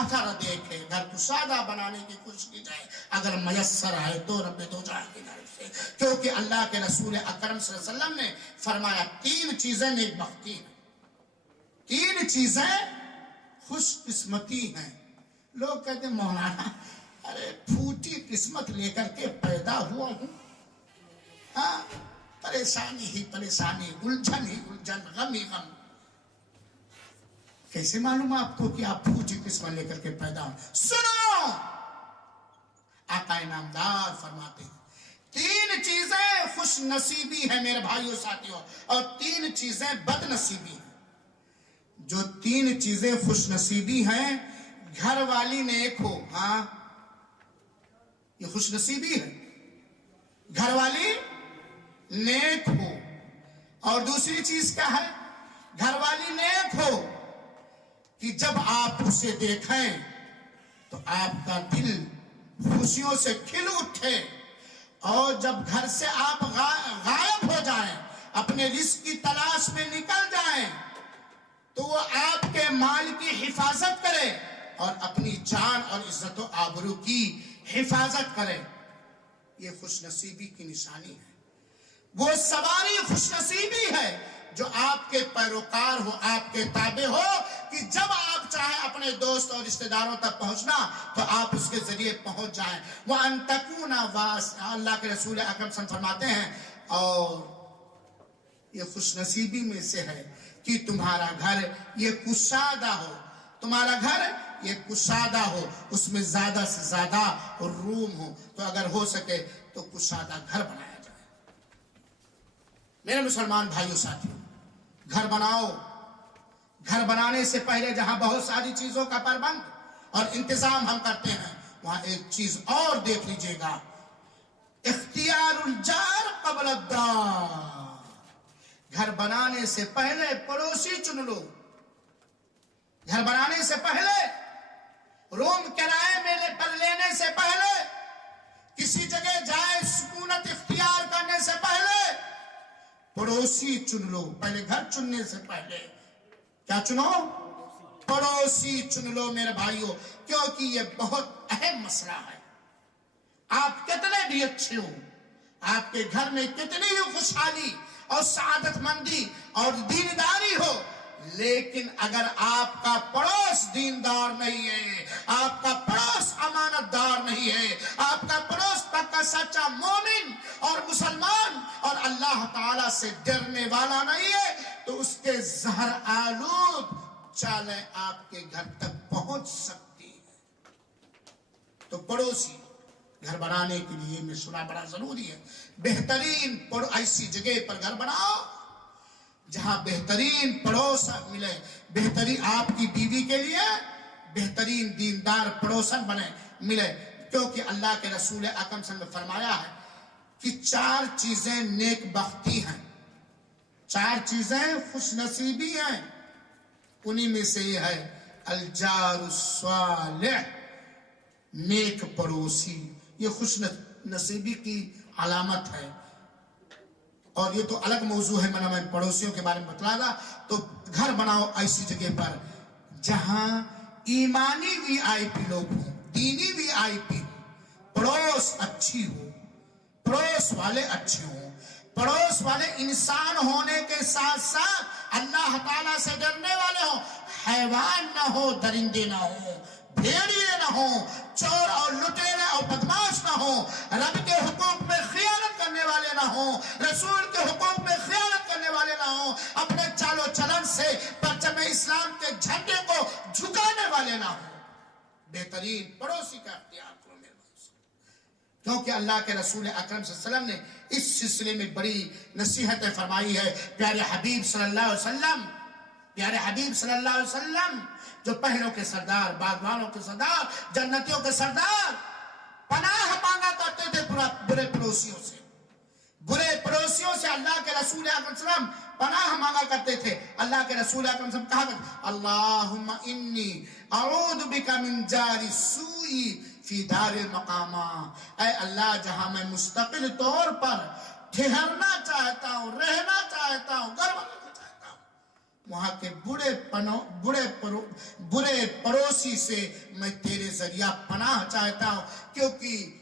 اثر دیکھے۔ گھر کو سادہ بنانے کی کوشش کی جائے، اگر میسر ہے تو رب دو جہاں کی طرف سے، کیونکہ اللہ کے رسول اکرم صلی اللہ علیہ وسلم نے فرمایا 3 چیزیں نیک بختی ہیں، 3 چیزیں خوش قسمتی ہیں۔ لوگ کہتے ہیں مولانا ارے پھوٹی قسمت لے کر کے پیدا ہوا ہوں، ہاں پریشانی ہی پریشانی، الجھن ہی الجھن، غم ہی غم۔ کیسے معلوم آپ کو کہ آپ پھوٹی قسمت لے کر کے پیدا ہوں؟ سنو، آقا نامدار فرماتے ہیں 3 چیزیں خوش نصیبی ہیں میرے بھائیوں ساتھیوں، اور 3 چیزیں بد نصیبی ہیں۔ جو 3 چیزیں خوش نصیبی ہیں، گھر والی نیک ہو، ہاں یہ خوش نصیبی ہے، گھر والی نیک ہو، اور دوسری چیز کیا ہے؟ گھر والی نیک ہو کہ جب آپ اسے دیکھیں تو آپ کا دل خوشیوں سے کھل اٹھے، اور جب گھر سے آپ غائب ہو جائیں، اپنے رزق کی تلاش میں نکل جائیں، تو وہ آپ کے مال کی حفاظت کرے اور اپنی جان اور عزت و آبرو کی حفاظت کرے۔ یہ خوش نصیبی کی نشانی ہے، وہ سواری خوش نصیبی ہے جو آپ کے پیروکار ہو، آپ کے تابع ہو، کہ جب آپ چاہیں اپنے دوست اور رشتہ داروں تک پہنچنا تو آپ اس کے ذریعے پہنچ جائیں۔ وَأَن تَكُونَ وَاسِعًا، اللہ کے رسول اکرم صلی اللہ علیہ وسلم فرماتے ہیں، اور یہ خوش نصیبی میں سے ہے کہ تمہارا گھر یہ کشادہ ہو، تمہارا گھر یہ کشادہ ہو، اس میں زیادہ سے زیادہ روم ہو، تو اگر ہو سکے تو کشادہ گھر بنایا جائے۔ میرے مسلمان بھائیوں ساتھیوں، گھر بناؤ، گھر بنانے سے پہلے جہاں بہت ساری چیزوں کا پربند اور انتظام ہم کرتے ہیں، وہاں ایک چیز اور دیکھ لیجئے گا، اختیار الجار قبل الدار۔ گھر بنانے سے پہلے پڑوسی چن لو، گھر بنانے سے پہلے، روم کرائے میں پر لینے سے پہلے، کسی جگہ جائے سکونت اختیار کرنے سے پہلے پڑوسی چن لو۔ پہلے گھر چننے سے پہلے کیا چنو؟ پڑوسی چن لو میرے بھائیوں، کیونکہ یہ بہت اہم مسئلہ ہے۔ آپ کتنے بھی اچھے ہو، آپ کے گھر میں کتنی ہی خوشحالی اور سعادت مندی اور دینداری ہو، لیکن اگر آپ کا پڑوس دیندار نہیں ہے، آپ کا پڑوس امانت دار نہیں ہے، آپ کا پڑوس پکا سچا مومن اور مسلمان اور اللہ تعالیٰ سے ڈرنے والا نہیں ہے، تو اس کے زہر آلود چالیں آپ کے گھر تک پہنچ سکتی ہے۔ تو پڑوسی گھر بنانے کے لیے مشورہ بڑا ضروری ہے. بہترین ایسی جگہ پر گھر بناؤ جہاں بہترین پڑوس ملے. بہترین آپ کی بیوی کے لیے بہترین دیندار پڑوسن بنے ملے، کیونکہ اللہ کے رسول اکرم صلی اللہ علیہ وسلم نے فرمایا ہے کہ 4 چیزیں نیک بختی ہیں، 4 چیزیں خوش نصیبی ہیں. انہی میں سے یہ ہے الجار الصالح، نیک پڑوسی. یہ خوش نصیبی کی علامت ہے. اور یہ تو الگ موضوع ہے، میں پڑوسیوں کے بارے میں بتلا رہا. تو گھر بناؤ ایسی جگہ پر جہاں ایمانی VIP لوگ ہوں، دینی VIP ہوں، پڑوس اچھی ہو، پڑوس والے اچھے ہوں، پڑوس والے انسان ہونے کے ساتھ ساتھ اللہ تعالیٰ سے ڈرنے والے ہوں. حیوان نہ ہو، درندے نہ ہوں، بھیڑیے نہ ہوں، چور اور لٹیرے اور بدماش نہ ہوں، رب کے حقوق میں خیانت کرنے والے نہ ہوں، رسول کے حقوق میں خیانت کرنے والے نہ ہوں، اپنے چال و چلن سے پرچم اسلام کے جھنڈے کو جھکانے والے نہ ہوں. بہترین پڑوسی کا اختیار کرو میرے بھائی، کیونکہ اللہ کے رسول اکرم صلی اللہ علیہ وسلم نے اس سلسلے میں بڑی نصیحتیں فرمائی ہے. پیارے حبیب صلی اللہ علیہ وسلم، پیارے حبیب صلی اللہ علیہ وسلم جو پہلوں کے سردار، باغبانوں کے سردار، جنتیوں کے سردار، پناہ مانگا کرتے تھے برے پڑوسیوں سے. برے پڑوسیوں سے اللہ کے رسول اکرم صلی اللہ علیہ وسلم پناہ مانگا کرتے تھے. اللہ کے رسول اکرم صلی اللہ علیہ وسلم کہا کرتے اللہم انی اعوذ بک من جار السوء فی دار المقامہ. اے اللہ، جہاں میں مستقل طور پر ٹھہرنا چاہتا ہوں، رہنا چاہتا ہوں، گھر بنانا چاہتا ہوں، وہاں کے برے پڑوسی سے میں تیرے ذریعہ پناہ چاہتا ہوں. کیونکہ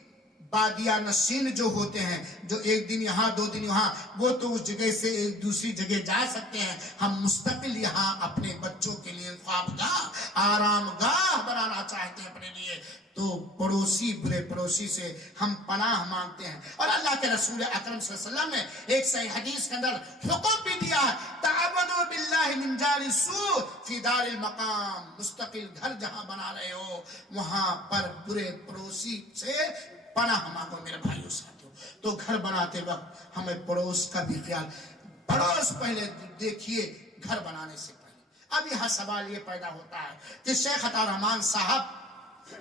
بادیہ نشین جو ہوتے ہیں، جو ایک دن یہاں 2 دن یہاں، وہ تو اس جگہ سے ایک دوسری جگہ جا سکتے ہیں. ہم مستقل یہاں اپنے بچوں کے لیے خوابگاہ، آرام گاہ بنانا چاہتے ہیں اپنے لیے. تو پڑوسی، برے پڑوسی سے ہم پناہ مانگتے ہیں. اور اللہ کے رسول اکرم صلی اللہ علیہ وسلم نے ایک صحیح حدیث کے اندر حکم بھی دیا ہے تعوذوا باللہ من جار السوء فی دار المقام. مستقل گھر جہاں بنا رہے ہو وہاں پر برے پڑوسی سے پناہ مانگو میرے بھائیو ساتھیو. تو گھر بناتے وقت ہمیں پڑوس کا بھی خیال، پڑوس پہلے دیکھیے گھر بنانے سے پہلے. اب یہاں سوال یہ پیدا ہوتا ہے کہ شیخ عطا رحمان صاحب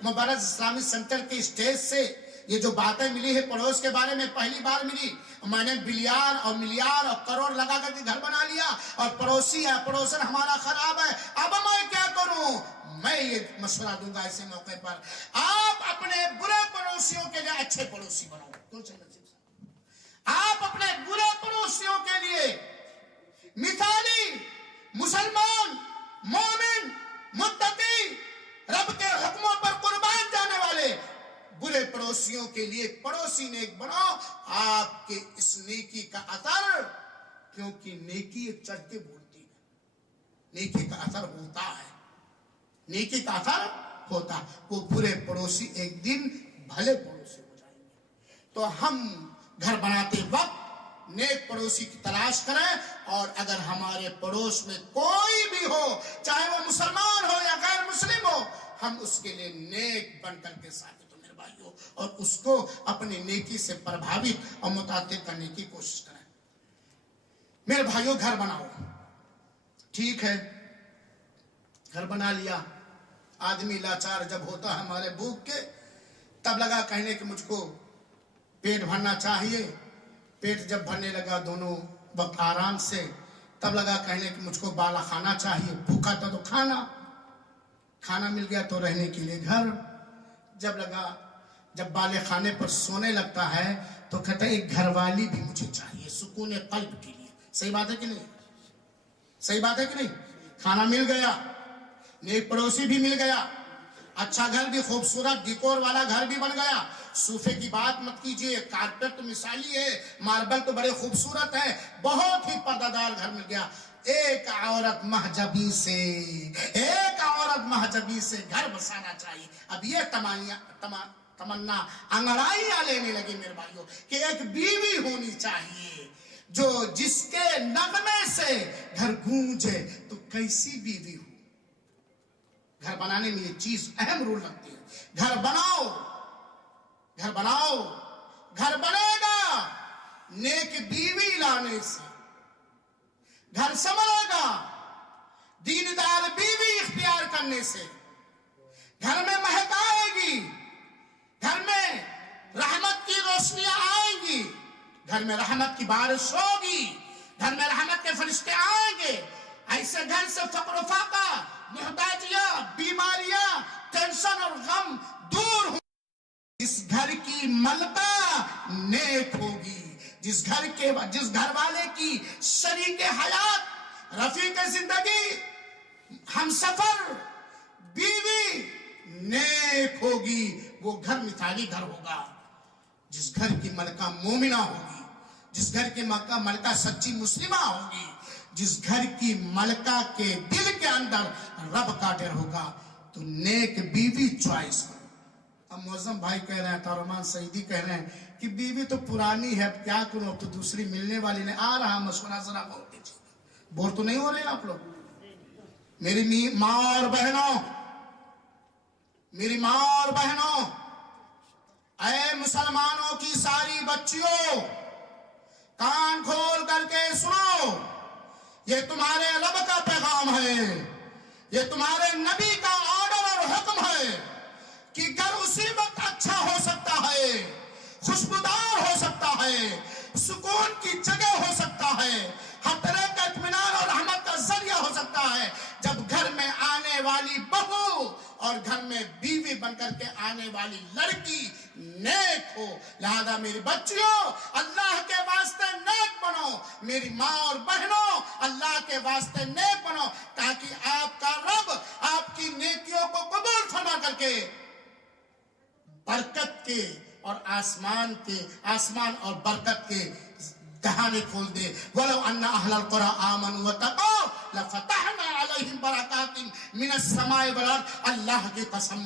مبارز اسلامی سینٹر کے اسٹیج سے یہ جو باتیں ملی ہے پڑوس کے بارے میں پہلی بار ملی. میں نے بلیار اور ملیار اور کروڑ لگا کر کے گھر بنا لیا اور پڑوسی ہے، پڑوسن ہمارا خراب ہے. اب میں کیا کروں؟ میں یہ مشورہ دوں گا ایسے موقع پر، آپ اپنے برے پڑوسیوں کے لیے اچھے پڑوسی بناؤ. آپ اپنے برے پڑوسیوں کے لیے مثالی مسلمان، مومن، متقی، رب کے حکموں پر قربان جانے والے برے پڑوسیوں کے لیے پڑوسی نیک بناؤ. آپ کے اس نیکی کا اثر، کیونکہ نیکی ایک چڑھ کے بولتی ہے، نیکی کا اثر ہوتا ہے، نیکی کا اثر ہوتا ہے. وہ برے پڑوسی ایک دن بھلے پڑوسی ہو جائیں گے. تو ہم گھر بناتے وقت نیک پڑوسی کی تلاش کریں. اور اگر ہمارے پڑوس میں کوئی بھی ہو، چاہے وہ مسلمان ہو یا غیر مسلم ہو، ہم اس کے لیے نیک بن کر کے ثابت ہو میرے بھائیوں، اور اس کو اپنی نیکی سے پربھاوت اور متاثر کرنے کی کوشش کریں. میرے بھائیوں، گھر بناؤ، ٹھیک ہے، گھر بنا لیا. آدمی لاچار جب ہوتا ہے ہمارے بھوک کے، تب لگا کہنے کہ مجھ کو پیٹ بھرنا چاہیے. پیٹ جب بھرنے لگا دونوں وقت آرام سے، تب لگا کہنے کہ مجھ کو بالا کھانا چاہیے. بھوکا تھا تو کھانا مل گیا تو رہنے کے لیے گھر. جب بالے خانے پر سونے لگتا ہے تو کہتا ہے ایک گھر والی بھی مجھے چاہیے سکون قلب کے لیے. صحیح بات ہے کہ نہیں؟ صحیح بات ہے کہ نہیں؟ کھانا مل گیا، نیک پڑوسی بھی مل گیا، اچھا گھر بھی، خوبصورت ڈیکور والا گھر بھی بن گیا. صوفے کی بات مت کیجئے، کارپیٹ تو مثالی ہے، ماربل تو بڑے خوبصورت ہے، بہت ہی پردہ دار گھر مل گیا. ایک عورت محجبی سے گھر بسانا چاہیے. اب یہ تمنا انگڑائیاں لینے لگے میرے بھائیوں کہ ایک بیوی ہونی چاہیے جو جس کے نغمے سے گھر گونجے. تو کیسی بیوی ہو؟ گھر بنانے میں یہ چیز اہم رول رکھتی ہے. گھر بناؤ، گھر بناؤ، گھر بنے گا نیک بیوی لانے سے، گھر سنبھلے گا دیندار بیوی اختیار کرنے سے، گھر میں مہک آئے گی، گھر میں رحمت کی روشنیاں آئیں گی، گھر میں رحمت کی بارش ہوگی، گھر میں رحمت کے فرشتے آئیں گے، ایسے گھر سے فقر و فاقہ، محتاجیاں، بیماریاں، ٹینشن اور غم دور ہوں۔ جس گھر کی ملکہ نیک ہوگی، جس گھر والے کی شریک حیات، رفیق زندگی، ہم سفر، بیوی نیک ہوگی، وہ گھر مثالی گھر ہوگا۔ جس گھر کی ملکہ مومنہ ہوگی، جس گھر کی ملکہ سچی مسلمہ ہوگی، جس گھر کی ملکہ کے دل کے اندر رب کا ڈر ہوگا، تو نیک بیوی چوائس کرو۔ اب معظم بھائی کہہ رہے ہیں، تارمان سعیدی کہہ رہے ہیں کہ بیوی تو پرانی ہے، اب کیا کروں، اب تو دوسری ملنے والی نہیں آ رہا، مشورہ ذرا غور کیجیے۔ بور تو نہیں ہو رہے آپ لوگ؟ میری ماں اور بہنوں، میری ماں اور بہنوں، اے مسلمانوں کی ساری بچیوں، کان کھول کر کے سنو، یہ تمہارے رب کا پیغام ہے، یہ تمہارے نبی کا آرڈر اور حکم ہے کہ گھر اسی وقت اچھا ہو سکتا ہے، خوشبودار ہو سکتا ہے، سکون کی جگہ ہو سکتا ہے، ہر طرح کا اطمینان اور رحمت کا ذریعہ ہو سکتا ہے جب گھر میں آنے والی بہو اور گھر میں بیوی بن کر کے آنے والی لڑکی نیک ہو۔ لہذا میری بچیوں، اللہ کے واسطے نیک بنو، میری ماں اور بہنوں، اللہ کے واسطے نیک بنو، تاکہ آپ کا رب آپ کی نیکیوں کو قبول فرما کر کے برکت کے اور آسمان اور برکت کے دہانے کھول دے۔ وَلَوْ أَنَّ أَهْلَ الْقُرَىٰ آمَنُوا وَاتَّقَوْا لَفَتَحْنَا عَلَيْهِمْ بَرَكَاتٍ مِنَ السَّمَاءِ وَالْأَرْضِ۔ اللہ کی قسم،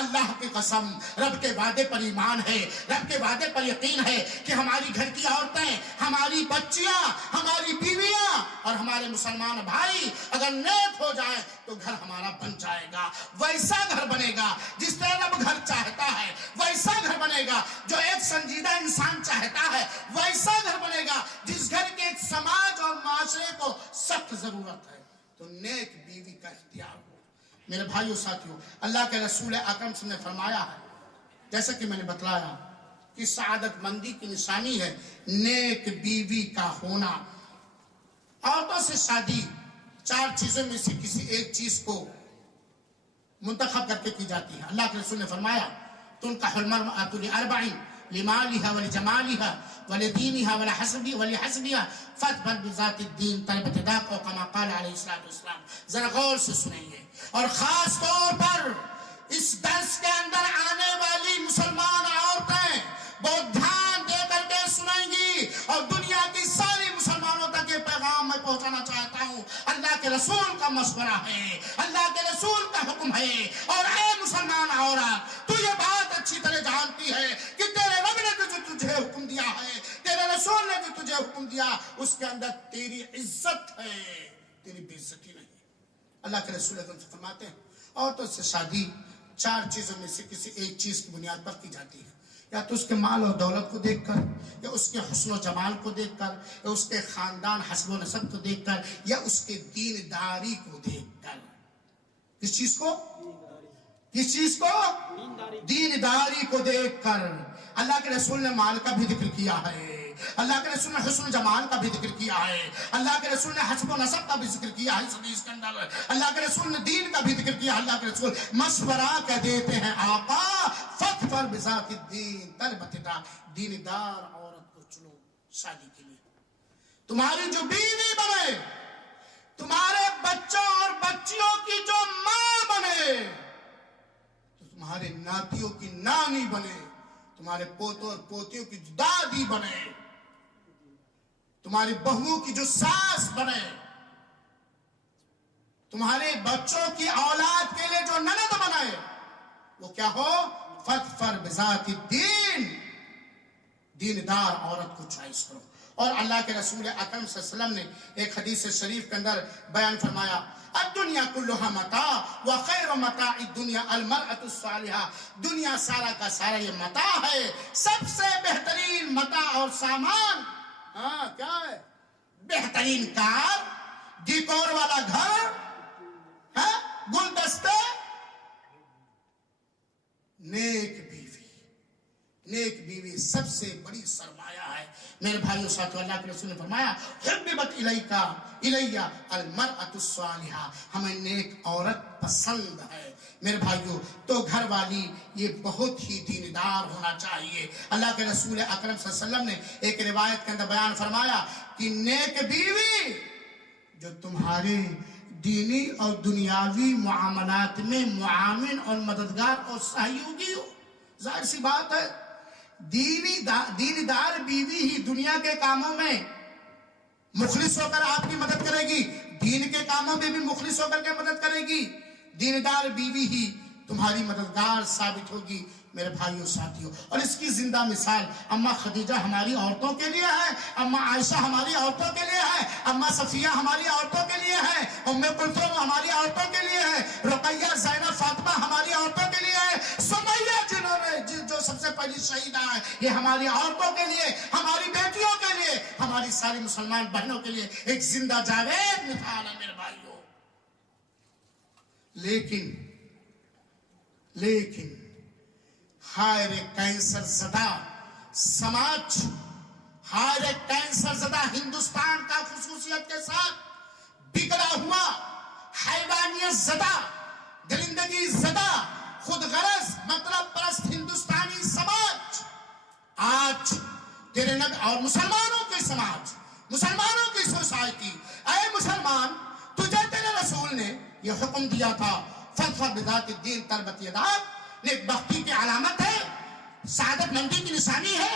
اللہ کی قسم، رب کے وعدے پر ایمان ہے، رب کے وعدے پر یقین ہے کہ ہماری گھر کی عورتیں، ہماری بچیاں، ہماری بیویاں اور ہمارے مسلمان بھائی اگر نیک ہو جائیں تو گھر ہمارا بن جائے گا۔ ویسا گھر بنے گا جس طرح رب گھر چاہتا ہے، ویسا گھر بنے گا جو ایک سنجیدہ انسان چاہتا ہے، ویسا گھر بنے گا جس گھر کے ایک سماج اور معاشرے کو سخت ضرورت ہے۔ تو نیک بیوی کا اختیار ہو۔ میرے بھائیو ساتھیو، اللہ کے رسول اکرم صلی اللہ علیہ وسلم نے فرمایا ہے، جیسا کہ میں نے بتلایا کہ سعادت مندی کی نشانی ہے نیک بیوی کا ہونا۔ عورتوں سے شادی 4 چیزوں میں سے کسی ایک چیز کو منتخب کر کے کی جاتی ہے۔ اللہ کے رسول نے فرمایا تنکح المرأة لأربع لمالها ولجمالها ولدينها ولحسبها فاظفر بذات الدين تربت يداك، او كما قال علیہ الصلوۃ والسلام۔ ذرا غور سے سنیں گے، اور خاص طور پر اس درس کے اندر آنے والی مسلمان عورتیں بہت دھیان دے کر کے سنیں گی، اور دنیا کی ساری مسلمانوں تک یہ پیغام میں پہنچانا چاہتا ہوں۔ اللہ کے رسول کا مشورہ ہے، اللہ کے رسول کا حکم ہے، اور اے مسلمان عورت، تو یہ بات اچھی طرح جانتی ہے کہ تیرے رب نے جو تجھے حکم دیا ہے، تیرے رسول نے جو تجھے حکم دیا، اس کے اندر تیری عزت ہے، تیری بے عزتی نہیں۔ اللہ کے رسول سے فرماتے ہیں عورتوں سے شادی 4 چیزوں میں سے کسی ایک چیز کی بنیاد پر کی جاتی ہے، یا تو اس کے مال اور دولت کو دیکھ کر، یا اس کے حسن و جمال کو دیکھ کر، یا اس کے خاندان حسب و نسب کو دیکھ کر، یا اس کے دینداری کو دیکھ کر۔ کس چیز کو؟ کس چیز کو؟ دینداری کو دیکھ کر۔ اللہ کے رسول نے مال کا بھی ذکر کیا ہے، اللہ کے رسول نے حسن و جمال کا بھی ذکر کیا ہے، اللہ کے رسول نے حسب و نسب کا بھی ذکر کیا ہے اس حدیث کے اندر، اللہ کے رسول نے دین کا بھی ذکر کیا۔ اللہ کے رسول مشورہ کیا دیتے ہیں، آقا فاظفر بذات الدین تربت یداک، دیندار عورت کو چنو شادی کے لیے۔ تمہاری جو بیوی بنے، تمہارے بچوں اور بچیوں کی جو ماں بنے، تو تمہارے ناتیوں کی نانی بنے، تمہارے پوتوں اور پوتیوں کی دادی بنے، تمہاری بہووں کی جو ساس بنے، تمہارے بچوں کی اولاد کے لیے جو نند بنے، وہ کیا ہو؟ فاظفر بذات الدین، دیندار عورت کو چوائس کرو۔ اور اللہ کے رسول اکرم صلی اللہ علیہ وسلم نے ایک حدیث شریف کے اندر بیان فرمایا الدنیا کلھا متاع وخیر متاع الدنیا المرأة الصالحہ، دنیا سارا کا سارا یہ متاع ہے، سب سے بہترین متاع اور سامان کیا ہے؟ بہترین کار، ڈیکور والا گھر، گلدستے، نیک بیوی۔ نیک بیوی سب سے بڑی سرمایہ ہے میرے بھائیو ساتھیو۔ اللہ کے رسول نے فرمایا حببت الیہ المرأة الصالحہ، ہمیں نیک عورت پسند ہے میرے بھائیو۔ تو گھر والی یہ بہت ہی دیندار ہونا چاہیے۔ اللہ کے رسول اکرم صلی اللہ علیہ وسلم نے ایک روایت کے اندر بیان فرمایا کہ نیک بیوی جو تمہارے دینی اور دنیاوی معاملات میں معاون اور مددگار اور سہیوگی ہو۔ ظاہر سی بات ہے دیندار بیوی ہی دنیا کے کاموں میں مخلص ہو کر آپ کی مدد کرے گی، دین کے کاموں میں بھی مخلص ہو کر کے مدد کرے گی۔ دیندار بیوی ہی تمہاری مددگار ثابت ہوگی میرے بھائیوں ساتھیوں۔ اور اس کی زندہ مثال اماں خدیجہ ہماری عورتوں کے لیے ہے، اماں عائشہ ہماری عورتوں کے لیے ہے، اماں صفیہ ہماری عورتوں کے لیے ہے، ام کلثوم ہماری عورتوں کے لیے ہے، رقیہ زینب فاطمہ ہماری عورتوں کے لیے ہے، سمیہ جنہوں نے جو سب سے پہلی شہیدہ ہے یہ ہماری عورتوں کے لیے، ہماری بیٹیوں کے لیے، ہماری ساری مسلمان بہنوں کے لیے ایک زندہ جاوید مثال ہے میرے بھائیوں۔ لیکن ہائے رے کینسر زدہ سماج، ہائے رے کینسر زدہ ہندوستان کا خصوصیت کے ساتھ بگڑا ہوا حیوانیت زدہ، درندگی زدہ، خود غرض مطلب پرست ہندوستانی سماج آج تیرے اور مسلمانوں کے سماج، مسلمانوں کی سوسائٹی، اے مسلمان تجھے تیرے رسول نے یہ حکم دیا تھا فَاظْفَرْ بِذَاتِ الدِّينِ تَرْبَتْ يَدَاكَ، نیک بختی کی علامت ہے، سعادت مندی کی نشانی ہے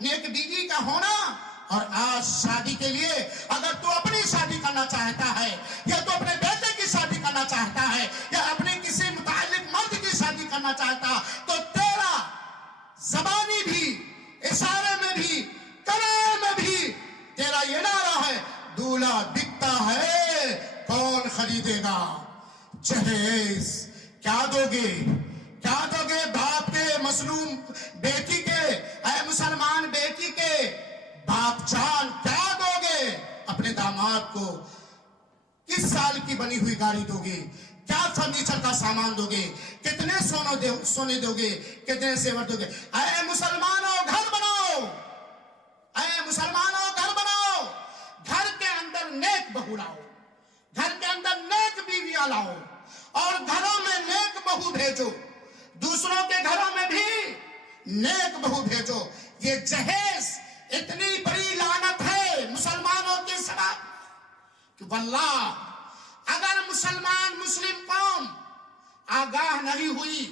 نیک بیوی کا ہونا۔ اور آج شادی کے لیے اگر تو اپنی شادی کرنا چاہتا ہے یا تو اپنے بیٹے کی شادی کرنا چاہتا ہے یا اپنے کسی متعلق مرد کی شادی کرنا چاہتا تو تیرا زبانی بھی، اشارے میں بھی، کرائے میں بھی تیرا یہ نعرہ ہے دولہا بکتا ہے کون خریدے گا؟ جہیز کیا دو گے؟ کیا دو گے باپ کے مظلوم بیٹی کے، اے مسلمان بیٹی کے باپ جان کیا دو گے اپنے داماد کو؟ کس سال کی بنی ہوئی گاڑی دو گے؟ کیا فرنیچر کا سامان دو گے؟ کتنے سونے دو گے؟ کتنے زیور دو گے؟ اے مسلمانوں گھر بناؤ، اے مسلمانوں گھر بناؤ، گھر کے اندر نیک بہو لاؤ، گھر کے اندر نیک بیویاں لاؤ اور گھروں میں نیک بہو بھیجو، دوسروں کے گھروں میں بھی نیک بہو بھیجو۔ یہ جہیز اتنی بڑی لعنت ہے مسلمانوں کے ساتھ کہ واللہ اگر مسلم قوم آگاہ نہیں ہوئی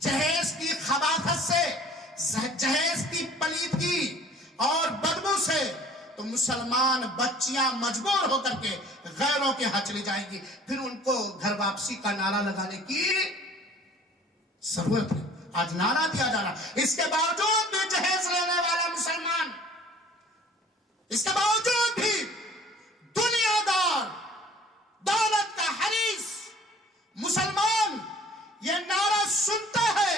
جہیز کی خباثت سے، جہیز کی پلیدگی اور بدبو سے، تو مسلمان بچیاں مجبور ہو کر کے غیروں کے ہاں چلی جائیں گی، پھر ان کو گھر واپسی کا نعرہ لگانے کی ضرورت ہے۔ آج نعرہ دیا جا رہا، اس کے باوجود بھی جہیز لینے والا مسلمان، اس کے باوجود بھی دنیا دار، دولت کا حریص مسلمان یہ نعرہ سنتا ہے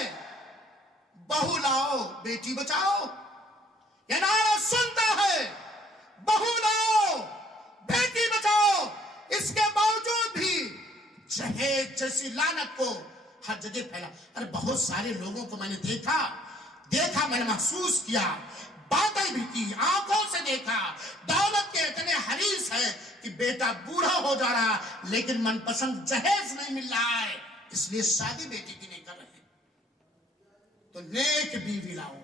بہو لاؤ بیٹی بچاؤ، یہ نعرہ سنتا ہے بہو لاؤ بیٹی بچاؤ، اس کے باوجود بھی جہیز جیسی لعنت کو ہر جگہ پھیلا۔ ارے بہت سارے لوگوں کو میں نے دیکھا، میں نے محسوس کیا، باتیں بھی کی، آنکھوں سے دیکھا، دولت کے اتنے حریص ہیں کہ بیٹا بوڑھا ہو جا رہا لیکن من پسند جہیز نہیں مل رہا ہے، اس لیے شادی بیٹی کی نہیں کر رہے۔ تو نیک بیوی لاؤ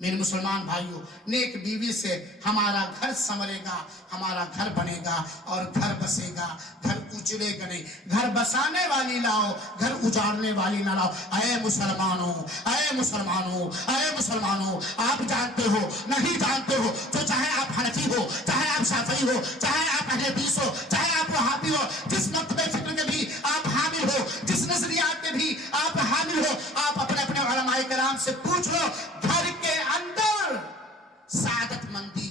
میرے مسلمان بھائیوں، نیک بیوی سے ہمارا گھر سنورے گا، ہمارا گھر بنے گا اور گھر بسے گا، گھر اجڑے گا نہیں۔ گھر بسانے والی لاؤ، گھر اجاڑنے والی نہ لاؤ۔ اے مسلمانوں، اے مسلمانوں، اے مسلمانوں، آپ جانتے ہو نہیں جانتے ہو، تو چاہے آپ حنفی ہو، چاہے آپ شافعی ہو، چاہے آپ اہل حدیث ہو، چاہے آپ وہابی ہو، جس مکتبہ فکر کے بھی آپ حامل ہو، جس نظریات کے بھی آپ حامل ہو، آپ اپنے علماء کرام سے پوچھ لو، گھر کے اندر سعادت مندی،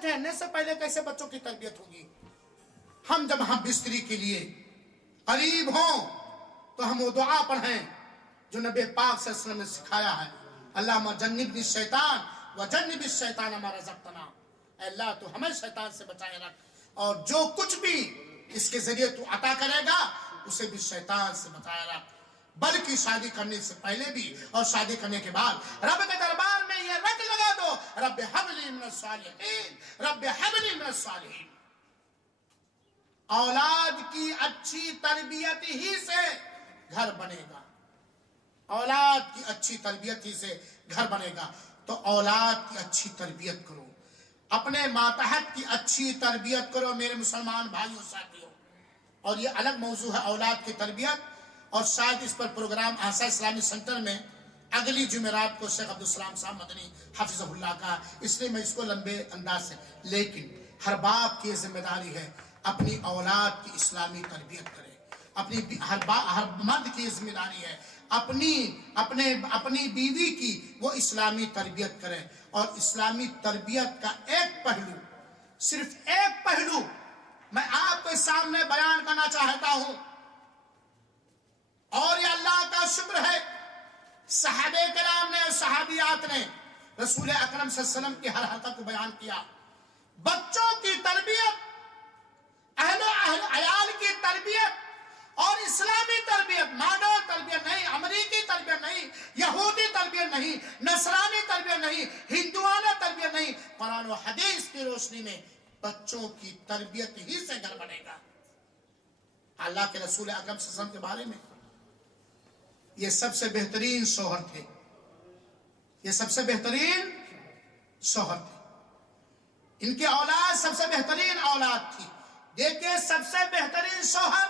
ٹھہرنے سے پہلے کیسے بچوں کی تربیت ہوگی؟ جب ہم بستری کے لیے قریب ہوں تو ہم وہ دعا پڑھیں جو نبی پاک صلی اللہ علیہ وسلم نے سکھایا ہے، اللہم جنبنی الشیطان وجنب الشیطان ما رزقتنا، اے اللہ تو ہمیں شیطان سے بچائے رکھ، اور جو کچھ بھی اس کے ذریعے تو عطا کرے گا اسے بھی شیطان سے بچائے رکھ، بلکہ شادی کرنے سے پہلے بھی اور شادی کرنے کے بعد رب کے دربار میں یہ رٹ لگا دو، رب ہب لی من الصالحین، رب ہب لی من الصالحین۔ اولاد کی اچھی تربیت ہی سے گھر بنے گا، اولاد کی اچھی تربیت ہی سے گھر بنے گا، تو اولاد کی اچھی تربیت کرو، اپنے ماتحت کی اچھی تربیت کرو میرے مسلمان بھائیوں ساتھیوں۔ اور یہ الگ موضوع ہے اولاد کی تربیت، اور شاید اس پر پروگرام آسا اسلامی سنٹر میں اگلی جمعرات کو شیخ عبدالسلام صاحب مدنی حفظہ اللہ کا، اس لیے میں اس کو لمبے انداز سے، لیکن ہر باپ کی ذمہ داری ہے اپنی اولاد کی اسلامی تربیت کرے، ہر مرد کی ذمہ داری ہے اپنی بیوی کی وہ اسلامی تربیت کرے، اور اسلامی تربیت کا ایک پہلو، صرف ایک پہلو میں آپ کے سامنے بیان کرنا چاہتا ہوں، اور یہ اللہ کا شکر ہے صحابہ کرام نے اور صحابیات نے رسول اکرم صلی اللہ علیہ وسلم کی ہر حرکت کو بیان کیا۔ بچوں کی تربیت، اہل عیال کی تربیت اور اسلامی تربیت، ماڈرن تربیت نہیں، امریکی تربیت نہیں، یہودی تربیت نہیں، نصرانی تربیت نہیں، ہندوانہ تربیت نہیں، قرآن و حدیث کی روشنی میں بچوں کی تربیت ہی سے گھر بنے گا۔ اللہ کے رسول اکرم صلی اللہ علیہ وسلم کے بارے میں یہ سب سے بہترین شوہر تھے، یہ سب سے بہترین شوہر تھے، ان کے اولاد سب سے بہترین اولاد تھی۔ دیکھیں سب سے بہترین شوہر،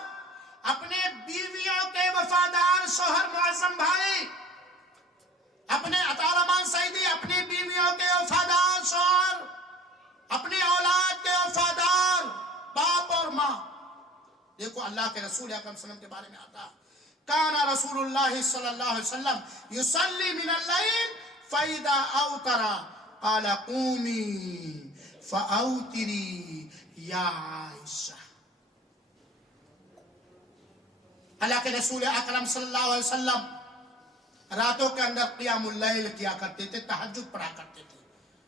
اپنے بیویوں کے وفادار شوہر معظم بھائی، اپنے عطا رحمان سعیدی اپنی بیویوں کے وفادار شوہر، اپنی اولاد کے وفادار باپ اور ماں۔ دیکھو اللہ کے رسول اکرم صلی اللہ علیہ وسلم کے بارے میں آتا، کان رسول اللہ صلی اللہ علیہ وسلم یصلی من اللیل فاذا اوتر قال قومی فاوتری یا عائشہ۔ اللہ کے رسول اکرم صلی اللہ علیہ وسلم راتوں کے اندر قیام اللیل کیا کرتے تھے، تہجد پڑھا کرتے تھے۔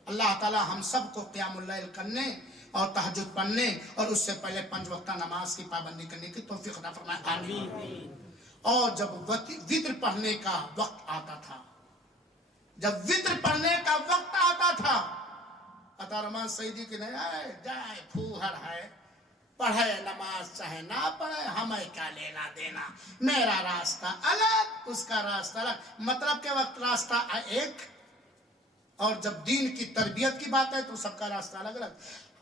اللہ تعالی ہم سب کو قیام اللیل کرنے اور تہجد پڑھنے اور اس سے پہلے 5 وقتہ نماز کی پابندی کرنے کی توفیق عطا فرمائے، آمین۔ اور جب وتر پڑھنے کا وقت آتا تھا، جب وتر پڑھنے کا وقت آتا تھا، عطا رحمان سعیدی کی نہیں جائے پھوہر ہے، پڑھے نماز چاہے نہ پڑھے ہمیں کیا لینا دینا، میرا راستہ الگ اس کا راستہ الگ، مطلب کے وقت راستہ ایک، اور جب دین کی تربیت کی بات ہے تو سب کا راستہ الگ الگ۔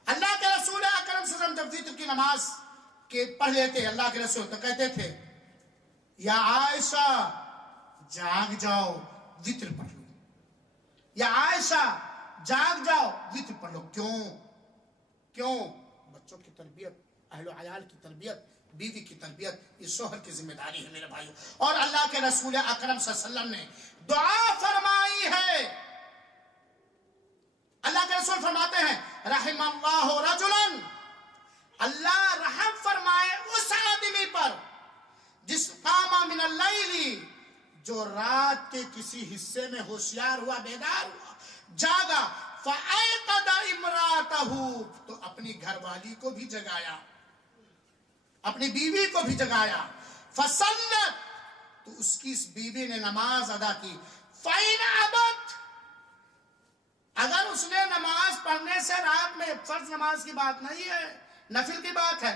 اللہ کے رسول اکرم صلی اللہ علیہ وسلم جب وتر کی نماز کے پڑھ لیتے اللہ کے رسول تو کہتے تھے یا عائشہ جاگ جاؤ وتر پڑھ لو، یا عائشہ جاگ جاؤ وتر پڑھ لو۔ کیوں؟ بچوں کی تربیت، اہل و عیال کی تربیت، بیوی کی تربیت، یہ شوہر کی ذمہ داری ہے میرے بھائیوں۔ اور اللہ کے رسول اکرم صلی اللہ علیہ وسلم نے دعا فرمائی ہے، اللہ کے رسول فرماتے ہیں رحم اللہ رجلا، اللہ رحم فرمائے اس آدمی پر جس قام من اللیل، جو رات کے کسی حصے میں ہوشیار ہوا، بیدار ہوا، جاگا، فَأَيْقَدَ إِمْرَاتَهُ، تو اپنی گھر والی کو بھی جگایا، اپنی بیوی کو بھی جگایا، فَصَلَّتْ، تو اس کی اس بیوی نے نماز ادا کی، فَإِنْ أَبَتْ، اگر اس نے نماز پڑھنے سے، رات میں فرض نماز کی بات نہیں ہے، نفل کی بات ہے،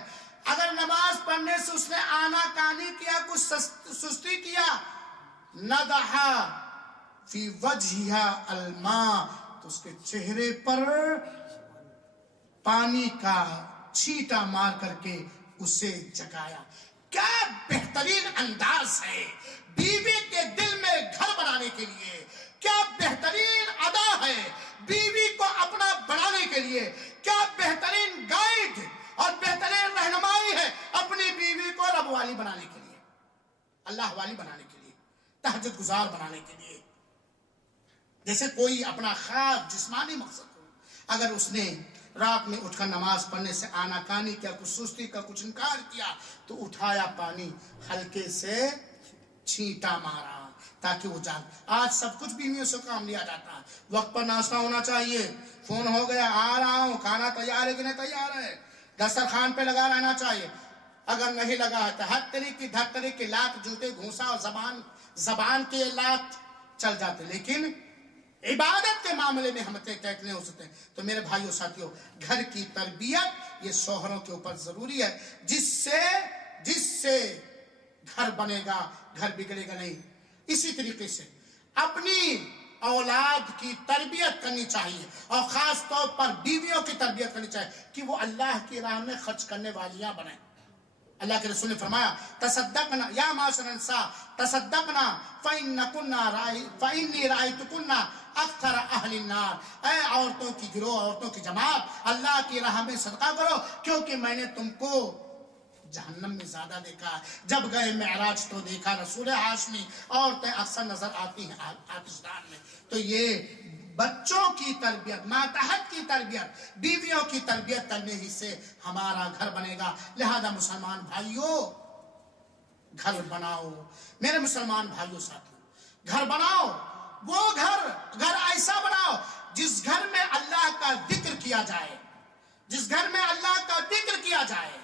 اگر نماز پڑھنے سے اس نے آنا کانی کیا، کچھ سستی کیا، نَدَحَ فِي وَجْهِهَا الْمَاء، تو اس کے چہرے پر پانی کا چھینٹا مار کر کے اسے جگایا۔ کیا بہترین انداز ہے بیوی کے دل میں گھر بنانے کے لیے، کیا بہترین ادا ہے بیوی کو اپنا بنانے کے لیے، کیا بہترین گائیڈ اور بہترین رہنمائی ہے اپنی بیوی کو رب والی بنانے کے لیے، اللہ والی بنانے کے لیے، تہجد گزار بنانے کے لیے۔ جیسے کوئی اپنا خاص جسمانی مقصد ہو، اگر اس نے رات میں اٹھ کر نماز پڑھنے سے آنا کانی کیا، کچھ سستی کا، کچھ انکار کیا، تو اٹھایا پانی ہلکے سے چھینٹا مارا تاکہ وہ جان۔ آج سب کچھ بیویوں سے کام لیا جاتا ہے، وقت پر ناشتہ ہونا چاہیے، فون ہو گیا آ رہا ہوں، کھانا تیار ہے کہ نہیں تیار ہے، دسترخوان پہ لگا رہنا چاہیے، اگر نہیں لگا ہے تو ہر طریقے دھر طریقے لات جوتے گھونسا اور زبان کے لات چل جاتے، لیکن عبادت کے معاملے میں ہم نہیں ہو سکتے۔ تو میرے بھائیوں ساتھیوں، گھر کی تربیت یہ شوہروں کے اوپر ضروری ہے، جس سے گھر بنے گا، گھر بگڑے گا نہیں۔ اسی طریقے سے اپنی اولاد کی تربیت کرنی چاہیے، اور خاص طور پر بیویوں کی تربیت کرنی چاہیے کہ وہ اللہ کی راہ میں خرچ کرنے والیاں بنیں۔ اللہ کے رسول نے فرمایا تصدقنا یا معاشر النساء تصدقنا فإنی رأیتکن اکثر اہل النار، اے عورتوں کی گروہ، عورتوں کی جماعت، اللہ کی راہ میں صدقہ کرو، کیونکہ میں نے تم کو جہنم میں زیادہ دیکھا۔ جب گئے معراج تو دیکھا رسول ہاشمی، عورتیں اکثر نظر آتی ہیں آتش دان میں۔ تو یہ بچوں کی تربیت، ماتحت کی تربیت، بیویوں کی تربیت کرنے ہی سے ہمارا گھر بنے گا۔ لہذا مسلمان بھائیوں، گھر بناؤ، میرے مسلمان بھائیوں ساتھیوں، گھر بناؤ، وہ گھر ایسا بناؤ جس گھر میں اللہ کا ذکر کیا جائے، جس گھر میں اللہ کا ذکر کیا جائے،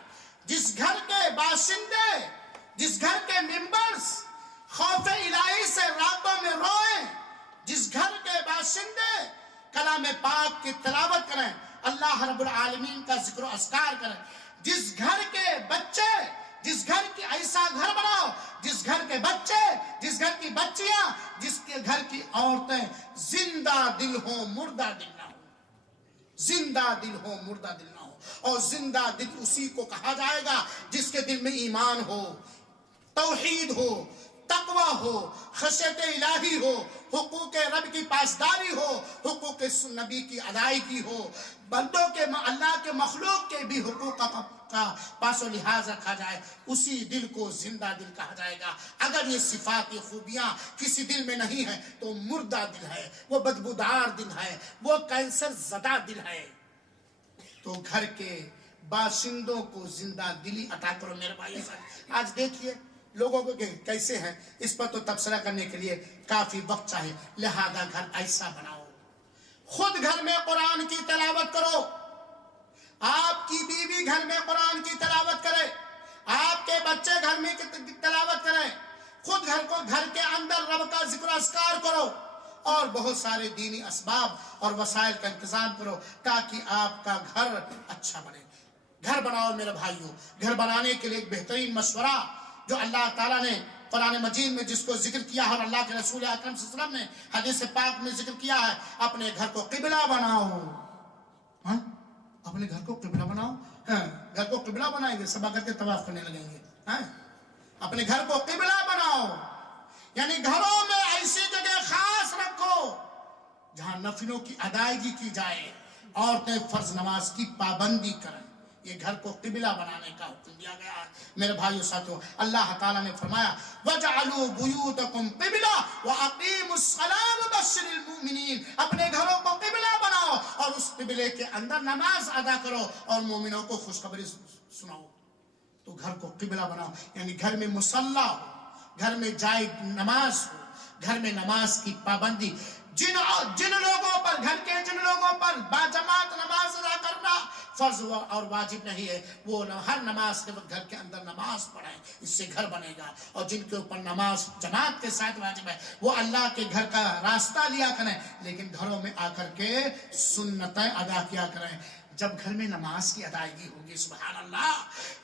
جس گھر کے باشندے، جس گھر کے ممبرز خوف الہی سے راتوں میں روئیں، جس گھر کے باشندے کلام پاک کی تلاوت کریں، اللہ رب العالمین کا ذکر و اذکار کریں، جس گھر کے بچے، جس گھر کی ایسا گھر بناؤ جس گھر کے بچے، جس گھر کی بچیاں، جس کے گھر کی عورتیں زندہ دل ہوں، مردہ دل نہ ہوں، زندہ دل ہو، مردہ دل نہ ہو۔ اور زندہ دل اسی کو کہا جائے گا جس کے دل میں ایمان ہو، توحید ہو، تقوی ہو، خشیت الہی ہو، حقوق رب کی پاسداری ہو، حقوق نبی کی ادائیگی ہو، بندوں کے، اللہ کے مخلوق کے بھی حقوق کا پاس و لحاظ رکھا جائے، اسی دل کو زندہ دل کہا جائے گا۔ اگر یہ صفات، یہ خوبیاں کسی دل میں نہیں ہے تو مردہ دل ہے، وہ بدبودار دل ہے، وہ کینسر زدہ دل ہے۔ تو گھر کے باشندوں کو زندہ دلی عطا کرو میرے بھائی۔ آج دیکھیے لوگوں کو کیسے ہیں، اس پر تو تبصرہ کرنے کے لیے کافی وقت چاہیے، لہذا گھر ایسا بناؤ، خود گھر میں قرآن کی تلاوت کرو، آپ کی بیوی گھر میں قرآن کی تلاوت کرے، آپ کے بچے گھر میں تلاوت کریں، خود گھر کے اندر رب کا ذکر و اذکار کرو، اور بہت سارے دینی اسباب اور وسائل کا انتظام کرو تاکہ آپ کا گھر اچھا بنے۔ گھر بناؤ میرے بھائیوں۔ گھر بنانے کے لیے ایک بہترین مشورہ جو اللہ تعالیٰ نے قرآن مجید میں جس کو ذکر کیا ہے اور اللہ کے رسول اکرم صلی اللہ علیہ وسلم نے حدیث پاک میں ذکر کیا ہے، اپنے گھر کو قبلہ بناؤ۔ ہاں، اپنے گھر کو قبلہ بناؤ۔ ہاں، گھر کو قبلہ بنائیں گے سب اگر کے طواف کرنے لگیں گے۔ ہاں، اپنے گھر کو قبلہ بناؤ، یعنی گھروں میں ایسی جگہ خاص رکھو جہاں نفلوں کی ادائیگی کی جائے، عورتیں فرض نماز کی پابندی کریں۔ یہ گھر کو قبلہ بنانے کا حکم دیا گیا ہے میرے بھائیو ساتھیو۔ اللہ تعالیٰ نے فرمایا وَجَعَلُوا بُيُوتَكُمْ قِبْلَةً وَأَقِيمُوا الصَّلَاةَ وَبَشِّرِ الْمُؤْمِنِينَ۔ اپنے گھروں کو قبلہ بناؤ اور اس قبلے کے اندر نماز ادا کرو اور مومنوں کو خوشخبری سناؤ۔ تو گھر کو قبلہ بناؤ یعنی گھر میں مصلی ہو، گھر میں جائے نماز ہو، گھر میں نماز کی پابندی۔ جن لوگوں پر، گھر کے جن لوگوں پر باجماعت نماز ادا کرنا فرض اور واجب نہیں ہے، وہ ہر نماز کے وقت گھر کے اندر نماز پڑھیں، اس سے گھر بنے گا۔ اور جن کے اوپر نماز جماعت کے ساتھ واجب ہے وہ اللہ کے گھر کا راستہ لیا کریں، لیکن گھروں میں آ کر کے سنتیں ادا کیا کریں۔ جب گھر میں نماز کی ادائیگی ہوگی، سبحان اللہ،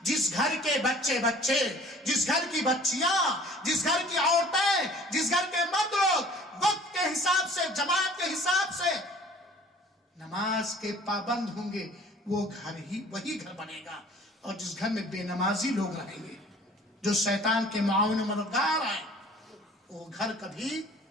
جس گھر کے بچے، جس گھر کی بچیاں، جس گھر کی عورتیں، جس گھر کے مرد لوگ وقت کے حساب سے، جماعت کے حساب سے نماز کے پابند ہوں گے، وہ گھر ہی وہی گھر بنے گا۔ اور جس گھر میں بے نمازی لوگ رہیں گے، جو شیطان کے معاون و مددگار ہیں، وہ گھر کبھی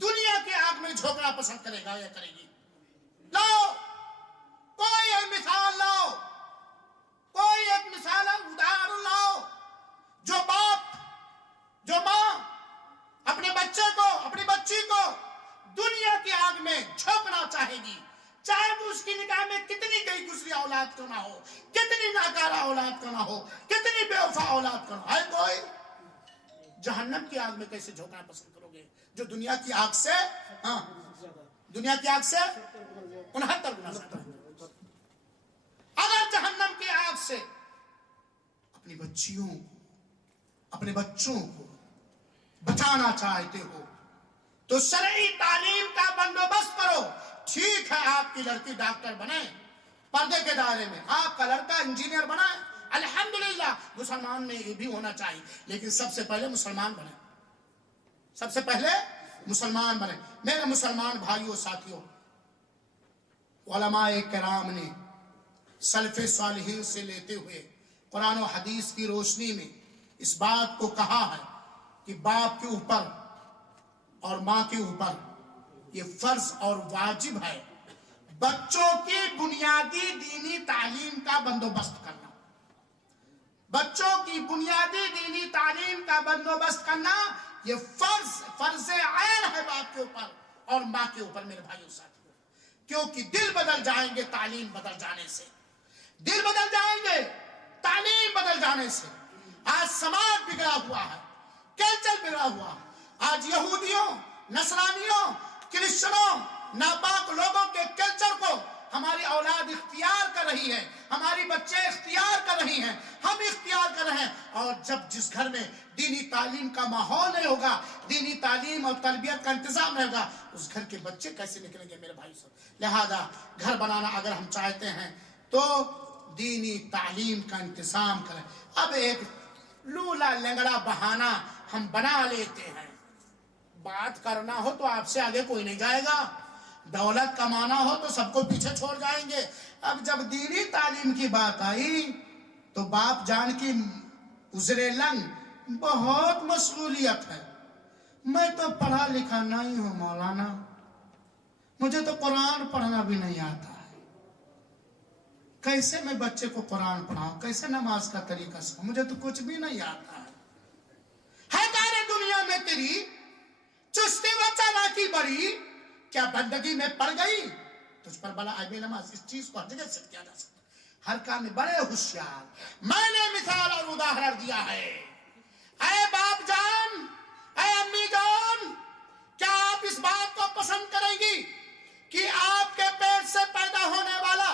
دنیا کی آگ میں جھونکنا پسند کرے گا یا کرے گی؟ لاؤ کوئی ایک مثال لاؤ، کوئی ایک مثال ادھارن لاؤ جو باپ جو ماں اپنے بچے کو اپنی بچی کو دنیا کی آگ میں جھونکنا چاہے گی، چاہے وہ اس کی نگاہ میں کتنی گئی گزری اولاد کیوں نہ ہو، کتنی ناکارہ اولاد کیوں نہ ہو، کتنی بے وفا اولاد کیوں نہ ہو۔ ہے کوئی؟ جہنم کی آگ میں کیسے جھونکنا پسند کرو گے جو دنیا کی آگ سے دنیا کی آگ سے 69 گنا زیادہ ہے۔ اگر جہنم کی آگ سے اپنی بچیوں کو اپنے بچوں کو بچانا چاہتے ہو تو شرعی تعلیم کا بندوبست کرو۔ ٹھیک ہے آپ کی لڑکی ڈاکٹر بنے پردے کے دائرے میں، آپ کا لڑکا انجینئر بنا، الحمدللہ مسلمان میں یہ بھی ہونا چاہیے، لیکن سب سے پہلے مسلمان بنے، سب سے پہلے مسلمان بنے۔ میرے مسلمان بھائیوں ساتھیوں، علماء کرام نے سلف صالحین سے لیتے ہوئے قرآن و حدیث کی روشنی میں اس بات کو کہا ہے کہ باپ کے اوپر اور ماں کے اوپر یہ فرض اور واجب ہے بچوں کی بنیادی دینی تعلیم کا بندوبست کرنا، بچوں کی بنیادی دینی تعلیم کا بندوبست کرنا یہ فرض عین ہے باپ کے اوپر اور ماں کے اوپر میرے بھائیوں ساتھیوں، کیونکہ دل بدل جائیں گے تعلیم بدل جانے سے، دل بدل جائیں گے تعلیم بدل جانے سے۔ آج سماج بگڑا ہوا ہے، کلچر بگڑا ہوا ہے، آج یہودیوں، نصرانیوں، کرسچنوں، ناپاک لوگوں کے کلچر کو ہماری اولاد اختیار کر رہی ہے، ہماری بچے اختیار کر رہی ہیں، ہم اختیار کر رہے ہیں۔ اور جب جس گھر میں دینی تعلیم کا ماحول نہیں ہوگا، دینی تعلیم اور تربیت کا انتظام نہیں ہوگا، اس گھر کے بچے کیسے نکلیں گے میرے بھائی صاحب؟ لہذا گھر بنانا اگر ہم چاہتے ہیں تو دینی تعلیم کا انتظام کریں۔ اب ایک لولا لنگڑا بہانہ ہم بنا لیتے ہیں، بات کرنا ہو تو آپ سے آگے کوئی نہیں جائے گا، دولت کمانا ہو تو سب کو پیچھے چھوڑ جائیں گے۔ اب جب دینی تعلیم کی بات آئی تو باپ جان کی عذر لنگ بہت مشغولیت ہے، میں تو پڑھا لکھا نہیں ہوں مولانا، مجھے تو قرآن پڑھنا بھی نہیں آتا ہے، کیسے میں بچے کو قرآن پڑھاؤں، کیسے نماز کا طریقہ سکھاؤں، مجھے تو کچھ بھی نہیں آتا ہے۔ سارے دنیا میں تیری چستی و چالاکی بڑی، کیا بندگی میں پڑ گئی؟ تجھ پر بلا عیب نماز، اس چیز کو ہر جگہ سے کیا جا سکتا، ہر کام میں بڑے ہوشیار۔ میں نے مثال اور اداہرن دیا ہے۔ اے باپ جان، اے امی جان، کیا آپ اس بات کو پسند کریں گی کہ آپ کے پیٹ سے پیدا ہونے والا،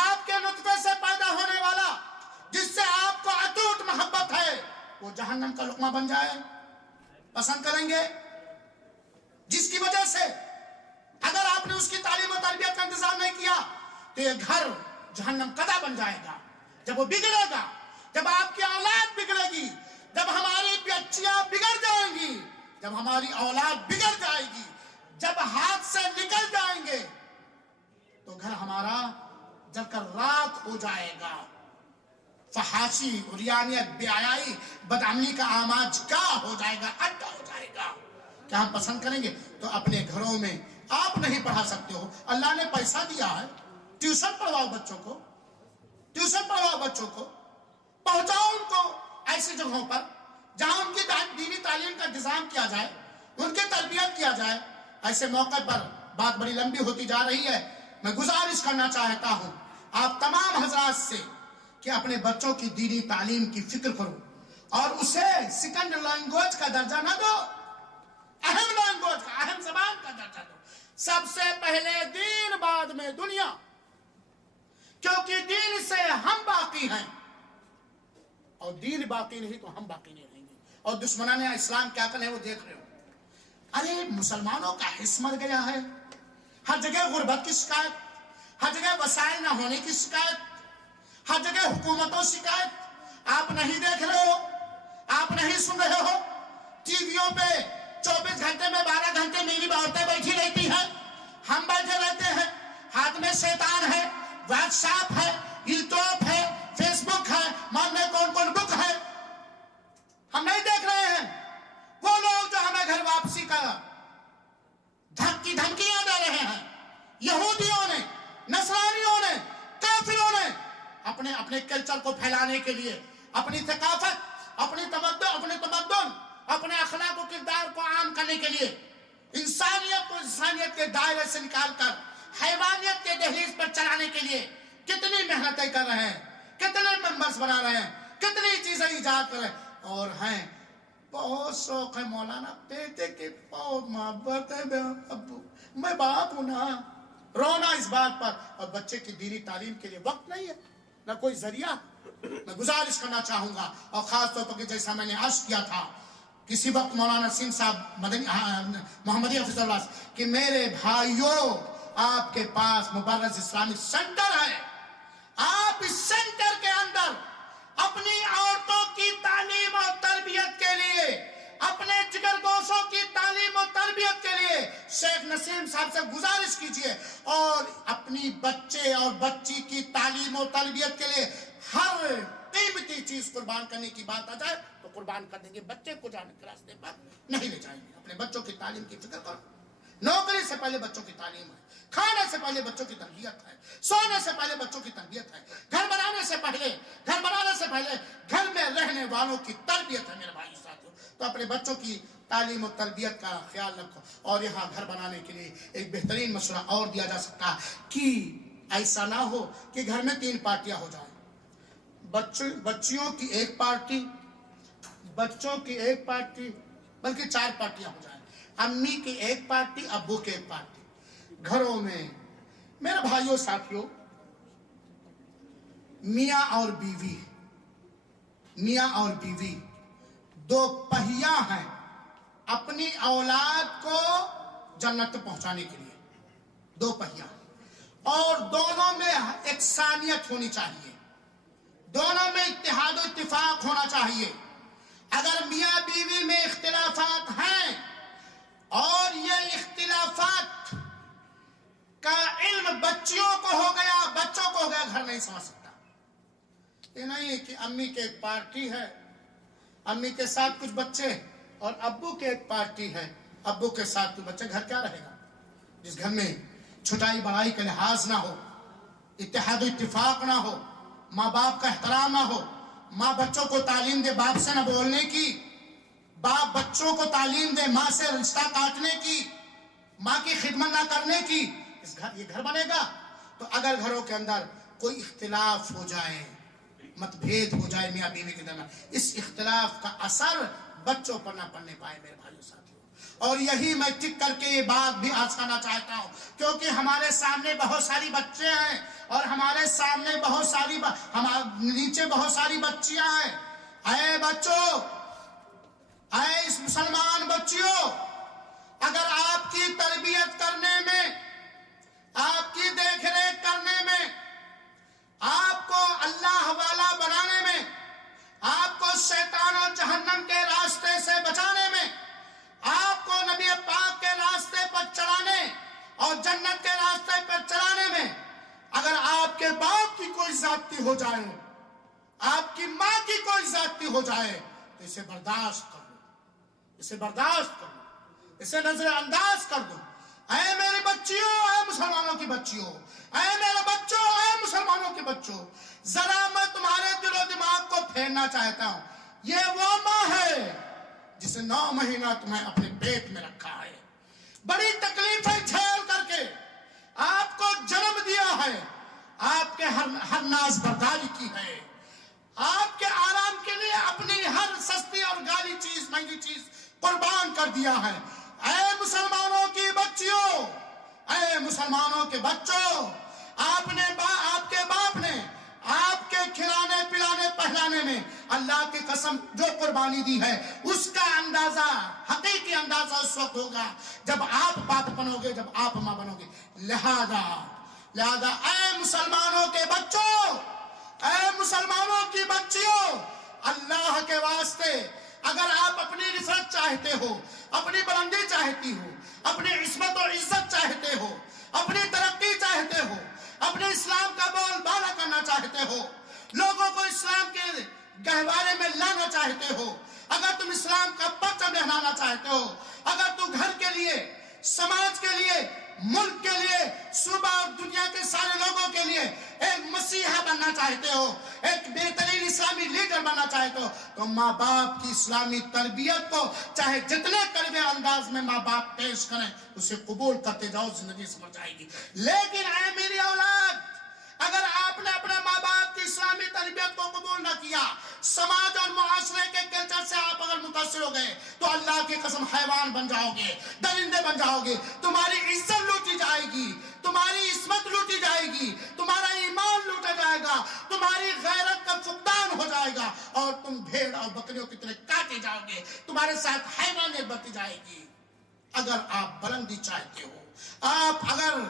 آپ کے نطفے سے پیدا ہونے والا، جس سے آپ کو اٹوٹ محبت ہے، وہ جہنم کا لقمہ بن جائے؟ پسند کریں گے؟ جس کی وجہ سے اگر آپ نے اس کی تعلیم و تربیت کا انتظام نہیں کیا تو یہ گھر جہنم قدہ بن جائے گا۔ جب وہ بگڑے گا، جب آپ کی اولاد بگڑے گی، جب ہماری بچیاں بگڑ جائیں گی، جب ہماری اولاد بگڑ جائے گی، جب ہاتھ سے نکل جائیں گے تو گھر ہمارا جل کر راکھ ہو جائے گا۔ فحاشی، عریانیت، بے حیائی، بدعملی کا آماج کا ہو جائے گا، اڈا ہو جائے گا۔ کیا ہم پسند کریں گے؟ تو اپنے گھروں میں آپ نہیں پڑھا سکتے ہو، اللہ نے پیسہ دیا ہے، ٹیوشن پڑھواؤ بچوں کو، ٹیوشن پڑھواؤ بچوں کو، پہنچاؤ ان کو ایسی جگہوں پر جہاں ان کی دینی تعلیم کا انتظام کیا جائے، ان کی تربیت کیا جائے۔ ایسے موقع پر بات بڑی لمبی ہوتی جا رہی ہے، میں گزارش کرنا چاہتا ہوں آپ تمام حضرات سے کہ اپنے بچوں کی دینی تعلیم کی فکر کرو اور اسے سیکنڈ لینگویج کا درجہ نہ دو، اہم لینگویج کا، اہم زبان کا درجہ دو۔ سب سے پہلے دین، بعد میں دنیا، کیونکہ دین سے ہم باقی ہیں اور دین باقی نہیں تو ہم باقی نہیں رہیں گے۔ اور دشمنان اسلام کیا کریں وہ دیکھ رہے ہو۔ ارے مسلمانوں کا حص مر گیا ہے، ہر جگہ غربت کی شکایت، ہر جگہ وسائل نہ ہونے کی شکایت، ہر جگہ حکومتوں شکایت۔ آپ نہیں دیکھ رہے ہو، آپ نہیں سن رہے ہو، ٹی ویوں پہ 24 گھنٹے میں 12 گھنٹے میری عورتیں بیٹھی رہتی ہیں، ہم بیٹھے رہتے ہیں، ہاتھ میں شیطان ہے، واٹس ایپ ہے، یوٹیوب ہے، فیس بک ہے، ماننے کون کون بک ہے، ہم نہیں دیکھ رہے ہیں۔ وہ لوگ جو ہمیں گھر واپسی کا دھمکیاں دے رہے ہیں یہودیوں نے، نصرانیوں نے، کافروں نے، اپنے اپنے کلچر کو پھیلانے کے لیے، اپنی ثقافت، اپنے تمدن، اپنے اخلاق و کردار کو عام کرنے کے لیے انسانیت کو انسانیت کے دائرے سے نکال کر حیوانیت کے دہلیز پر چلانے کے لیے کتنی محنتیں کر رہے ہیں، کتنے ممبرز بنا رہے ہیں، کتنی چیزیں ایجاد کر رہے ہیں، اور ہیں بہت شوق ہے مولانا بیٹے کے بہت محبت ہے، ابو میں باپ ہوں نا، رونا اس بات پر، اور بچے کی دینی تعلیم کے لیے وقت نہیں ہے، نہ کوئی ذریعہ۔ میں گزارش کرنا چاہوں گا، اور خاص طور پر جیسا میں نے عرض کیا تھا کسی وقت مولانا نسیم صاحب محمدی حفظ اللہ، کہ میرے بھائیوں آپ کے پاس مبرز اسلامک سینٹر ہے، آپ اس سینٹر کے اندر اپنی عورتوں کی تعلیم اور تربیت کے لیے، اپنے جگر گوشوں کی تعلیم اور تربیت کے لیے شیخ نسیم صاحب سے گزارش کیجئے، اور اپنی بچے اور بچی کی تعلیم اور تربیت کے لیے ہر قیمتی چیز قربان کرنے کی بات آ جائے تو قربان کر دیں گے، بچے کو جانے کے راستے پر نہیں لے جائیں گے۔ اپنے بچوں کی تعلیم کی فکر کرو، نوکری سے پہلے بچوں کی تعلیم ہے، کھانے سے پہلے بچوں کی تربیت ہے، سونے سے پہلے بچوں کی تربیت ہے، گھر بنانے سے پہلے گھر میں رہنے والوں کی تربیت ہے میرے بھائی ساتھیوں۔ تو اپنے بچوں کی تعلیم و تربیت کا خیال رکھو، اور یہاں گھر بنانے کے لیے ایک بہترین مشورہ اور دیا جا سکتا ہے کہ ایسا نہ ہو کہ گھر میں 3 پارٹیاں ہو جائیں، بچیوں کی ایک پارٹی، بچوں کی ایک پارٹی، بلکہ 4 پارٹیاں ہو جائیں، امی کی ایک پارٹی، ابو کی ایک پارٹی۔ گھروں میں میرے بھائیوں ساتھیوں، میاں اور بیوی 2 پہیا ہیں اپنی اولاد کو جنت پہنچانے کے لیے، 2 پہیا، اور دونوں میں یکسانیت ہونی چاہیے، دونوں میں اتحاد و اتفاق ہونا چاہیے۔ اگر میاں بیوی میں اختلافات ہیں اور یہ اختلافات کا علم بچوں کو ہو گیا، گھر نہیں سمجھ سکتا۔ یہ نہیں کہ امی کے ایک پارٹی ہے، امی کے ساتھ کچھ بچے، اور ابو کے ایک پارٹی ہے، ابو کے ساتھ کچھ بچے، گھر کیا رہے گا؟ جس گھر میں چھٹائی بڑائی کا لحاظ نہ ہو، اتحاد و اتفاق نہ ہو، ماں باپ کا احترام نہ ہو، ماں بچوں کو تعلیم دے باپ سے نہ بولنے کی، باپ بچوں کو تعلیم دے ماں سے رشتہ کاٹنے کی، ماں کی خدمت نہ کرنے کی، یہ گھر بنے گا؟ تو اگر گھروں کے اندر کوئی اختلاف ہو جائے، مت بھید ہو جائے میاں بیوی کے درمیان، اس اختلاف کا اثر بچوں پر نہ پڑنے پائے میرے بھائیوں ساتھیوں۔ اور یہی میں ٹک کر کے یہ بات بھی آج کرنا چاہتا ہوں، کیونکہ ہمارے سامنے بہت ساری بچے ہیں، اور ہمارے سامنے نیچے بہت ساری بچیاں ہیں۔ اے بچوں، اے اس مسلمان بچیوں، اگر آپ کی تربیت کرنے میں، آپ کی دیکھ ریکھ کرنے میں، آپ کو اللہ والا بنانے میں، آپ کو شیطان اور جہنم کے راستے سے بچانے میں، آپ کو نبی پاک کے راستے پر چلانے اور جنت کے راستے پر چلانے میں، اگر آپ کے باپ کی کوئی زیادتی ہو جائے، آپ کی ماں کی کوئی زیادتی ہو جائے، تو اسے برداشت کر لو، اسے نظر انداز کر دو۔ اے میرے بچیوں، اے مسلمانوں کی بچیوں، اے میرے بچوں، اے مسلمانوں کے بچوں، ذرا میں تمہارے دل و دماغ کو پھیرنا چاہتا ہوں، یہ وہ ماں ہے جسے 9 مہینہ تمہیں اپنے پیٹ میں رکھا ہے، بڑی تکلیفیں جھیل کر کے آپ کو جنم دیا ہے، آپ کے ہر ناز برداری کی ہے، آپ کے آرام کے لیے اپنی ہر سستی اور غالی چیز، مہنگی چیز قربان کر دیا ہے۔ اے مسلمانوں کی بچیوں، اے مسلمانوں کے بچوں، آپ کے باپ نے آپ کے کھلانے پلانے پہلانے میں اللہ کی قسم جو قربانی دی ہے، اس کا اندازہ، حقیقی اندازہ اس وقت ہوگا جب آپ باپ بنو گے، جب آپ ماں بنو گے۔ لہذا اے مسلمانوں کے بچوں، اے مسلمانوں کی بچیوں، اللہ کے واسطے اگر آپ اپنی رفعت چاہتے ہو، اپنی بلندی چاہتی ہو، اپنی عصمت و عزت چاہتے ہو، اپنی ترقی چاہتے ہو، اپنے اسلام کا بول بالا کرنا چاہتے ہو، لوگوں کو اسلام کے گہوارے میں لانا چاہتے ہو، اگر تم اسلام کا پرچم لہرانا چاہتے ہو، اگر تم گھر کے لیے سماج کے لیے، ملک کے لیے، صوبہ اور دنیا کے سارے لوگوں کے لیے ایک مسیحا بننا چاہتے ہو، ایک بہترین اسلامی لیڈر بننا چاہتے ہو، تو ماں باپ کی اسلامی تربیت کو چاہے جتنے کڑوے انداز میں ماں باپ پیش کریں اسے قبول کرتے جاؤ، زندگی سمجھ جائے گی۔ لیکن اے میری اولاد، اگر آپ نے اپنے ماں باپ کی اسلامی تربیت کو قبول نہ کیا، سماج اور معاشرے کے کلچر سے آپ اگر متاثر ہو گئے تو اللہ کی قسم حیوان بن جاؤ گے، درندے بن جاؤ گے، تمہاری عزت لوٹی جائے گی، تمہاری عصمت لوٹی جائے گی، تمہارا ایمان لوٹا جائے گا، تمہاری غیرت کا فقدان ہو جائے گا، اور تم بھیڑ اور بکریوں کی طرح کاٹے جاؤ گے، تمہارے ساتھ حیوانیت بڑھتی جائے گی۔ اگر آپ بلندی چاہتے ہو، آپ اگر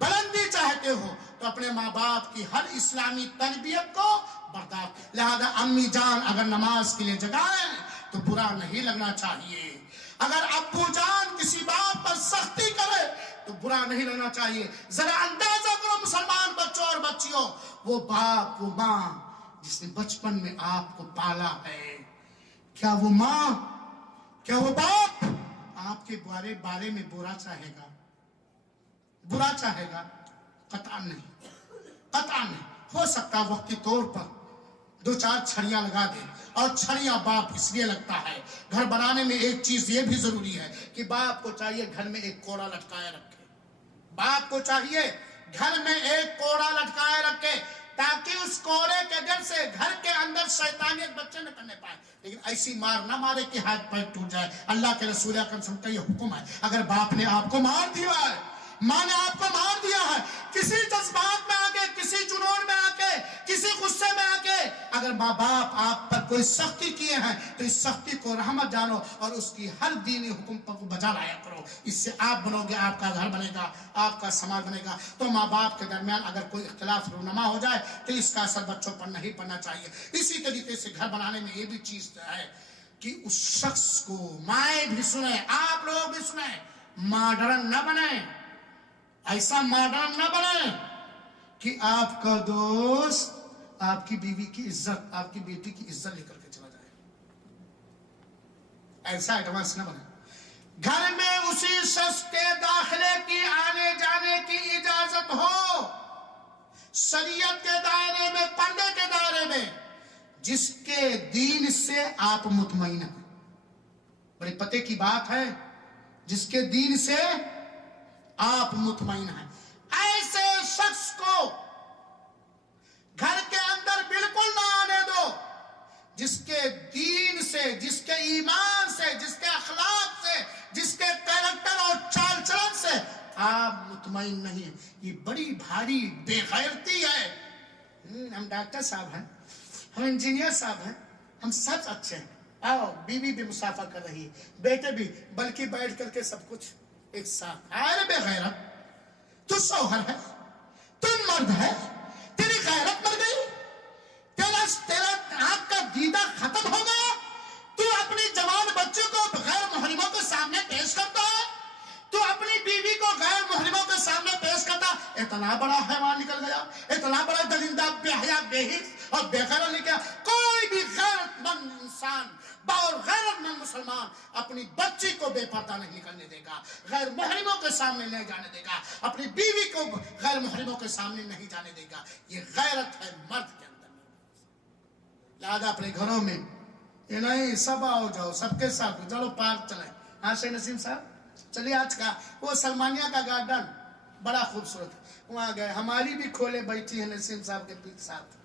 بلندی چاہتے ہو تو اپنے ماں باپ کی ہر اسلامی تربیت کو برداشت، لہذا امی جان اگر نماز کے لیے جگائیں تو برا نہیں لگنا چاہیے، اگر ابو جان کسی بات پر سختی کرے تو برا نہیں لگنا چاہیے۔ ذرا اندازہ کرو مسلمان بچوں اور بچیوں، وہ باپ، وہ ماں جس نے بچپن میں آپ کو پالا ہے، کیا وہ ماں، کیا وہ باپ آپ کے بارے میں برا چاہے گا؟ برا چاہے گا؟ قطعاً نہیں، قطعاً نہیں۔ ہو سکتا وقتی طور پر دو چار چھڑیاں لگا دے، اور چھڑیاں باپ اس لیے لگتا ہے، گھر بنانے میں ایک چیز یہ بھی ضروری ہے کہ باپ کو چاہیے گھر میں ایک کوڑا لٹکائے رکھے، باپ کو چاہیے گھر میں ایک کوڑا لٹکائے رکھے، تاکہ اس کوڑے کے ڈر سے گھر کے اندر شیطانیت بچے نہ کرنے پائے۔ لیکن ایسی مار نہ مارے کہ ہاتھ پیر ٹوٹ جائے۔ اللہ کے رسول اکرم صلی اللہ علیہ وسلم کا یہ حکم ہے، اگر باپ نے آپ کو مار دیا ہے، ماں نے آپ کو مار دیا ہے، کسی جذبات میں آ کے، کسی جنون میں آ کے، کسی غصے میں آ کے اگر ماں باپ آپ پر کوئی سختی کیے ہیں تو اس سختی کو رحمت جانو اور اس کی ہر دینی حکم کو بجا لایا کرو۔ اس سے آپ بنو گے، آپ کا گھر بنے گا، آپ کا سماج بنے گا۔ تو ماں باپ کے درمیان اگر کوئی اختلاف رونما ہو جائے تو اس کا اثر بچوں پر نہیں پڑنا چاہیے۔ اسی طریقے سے گھر بنانے میں یہ بھی چیز ہے کہ اس شخص کو مائیں بھی سنیں، آپ لوگ بھی سنیں، ماڈرن نہ بنیں، ایسا ماڈرن نہ بنیں کہ آپ کا دوست آپ کی بیوی کی عزت، آپ کی بیٹی کی عزت لے کر کے چلا جائے، ایسا ایڈوانس نہ بنیں۔ گھر میں اسی شخص کے داخلے کی، آنے جانے کی اجازت ہو، شریعت کے دائرے میں، پردے کے دائرے میں، جس کے دین سے آپ مطمئن ہیں۔ بڑے پتے کی بات ہے، جس کے دین سے آپ مطمئن ہیں، ایسے شخص کو گھر کے اندر بالکل نہ آنے دو جس کے دین سے، جس کے ایمان سے، جس کے اخلاق سے، جس کے کیریکٹر اور چال چلن سے آپ مطمئن نہیں ہیں۔ یہ بڑی بھاری بے غیرتی ہے۔ ہم ڈاکٹر صاحب ہیں، ہم انجینئر صاحب ہیں، ہم سب اچھے ہیں، آؤ بیوی بھی مسافہ کر رہی ہے، بیٹے بھی، بلکہ بیٹھ کر کے سب کچھ ایک ساتھ۔ ارے بے غیرت، تو شوہر ہے، تم مرد ہے، تیری غیرت مر گئی، تیرا آنکھ کا دیدہ ختم ہو گیا، تو اپنی جوان بچے کو غیر محرموں کے سامنے پیش کرتا ہے، تو اپنی بیوی کو غیر محرموں کے سامنے پیش کرتا۔ اتنا بڑا حیوان نکل گیا، اتنا بڑا درندہ، بے حیا، بے حس اور بے غیرت نکلا۔ کوئی بھی غیرت مند انسان اور غیرت مند مسلمان اپنی بچی کو بے پردہ نہیں نکلنے دے گا، غیر محرموں کے سامنے نہیں جانے دے گا، اپنی بیوی کو غیر محرموں کے سامنے نہیں جانے دے گا۔ یہ غیرت ہے مرد کے اندر۔ لہذا اپنے گھروں میں یہ نہیں سب آؤ جاؤ، سب کے ساتھ چلو پارک چلیں۔ ہاں شیخ نسیم صاحب چلیے، آج کا وہ سلمانیہ کا گارڈن بڑا خوبصورت ہے، وہاں گئے، ہماری بھی کھولے بیٹھی ہے نسیم صاحب کے ساتھ،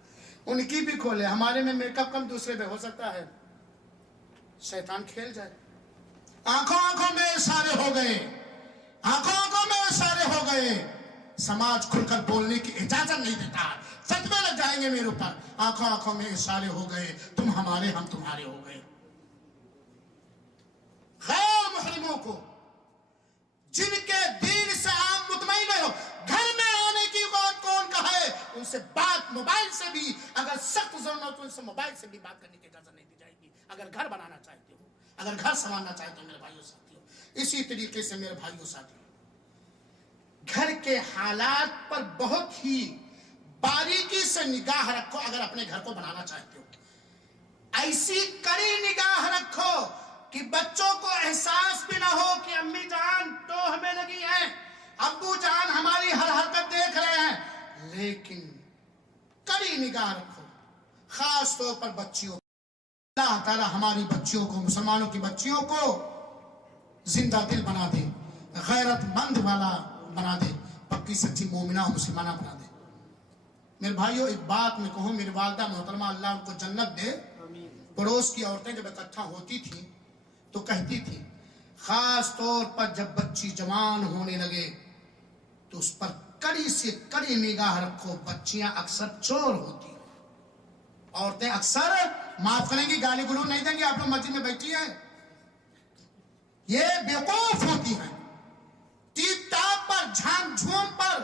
ان کی بھی کھولے، ہمارے میں میک اپ کم، دوسرے پہ ہو سکتا ہے شیطان کھیل جائے۔ آنکھوں آنکھوں میں اشارے ہو گئے، آنکھوں آنکھوں میں اشارے ہو گئے، سماج کھل کر بولنے کی اجازت نہیں دیتا، صدمے لگ جائیں گے میرے اوپر۔ آنکھوں آنکھوں میں اشارے ہو گئے، تم ہمارے ہم تمہارے ہو گئے۔ غیر محرموں کو جن کے دین سے آپ مطمئن ہو، گھر میں آنے کی بات کون کہے؟ ان سے بات موبائل سے بھی، اگر سخت ضرورت ہو تو ان سے موبائل سے بھی بات کرنے کی اجازت نہیں دی جائے گی، اگر گھر بنانا چاہتے ہو، اگر گھر سنوارنا چاہتے ہو میرے بھائیو ساتھیو۔ اسی طریقے سے میرے بھائیو ساتھیو، گھر کے حالات پر بہت ہی باریکی سے نگاہ رکھو۔ اگر اپنے گھر کو بنانا چاہتے ہو، ایسی کڑی نگاہ رکھو کہ بچوں کو احساس بھی نہ ہو کہ امی جان تو ہمیں ابو جان ہماری ہر حرکت دیکھ رہے ہیں، لیکن کڑی نگاہ رکھو، خاص طور پر بچیوں. اللہ تعالیٰ ہماری بچیوں کو، مسلمانوں کی بچیوں کو زندہ دل بنا دے، غیرت مند والا بنا دے، پکی سچی مومنہ و مسلمانہ بنا دے. میرے بھائیوں، ایک بات میں کہوں، میری والدہ محترمہ اللہ ان کو جنت دے، پڑوس کی عورتیں جب اکٹھا ہوتی تھیں تو کہتی تھی خاص طور پر جب بچی جوان ہونے لگے تو اس پر کڑی سے کڑی نگاہ رکھو. بچیاں اکثر چور ہوتی ہیں، عورتیں اکثر معاف کریں گی، گالی گلوچ نہیں دیں گی، آپ لوگ مسجد میں بیٹھی ہیں، یہ بیوقوف ہوتی ہیں، ٹیپ ٹاپ پر، جھام جھوم پر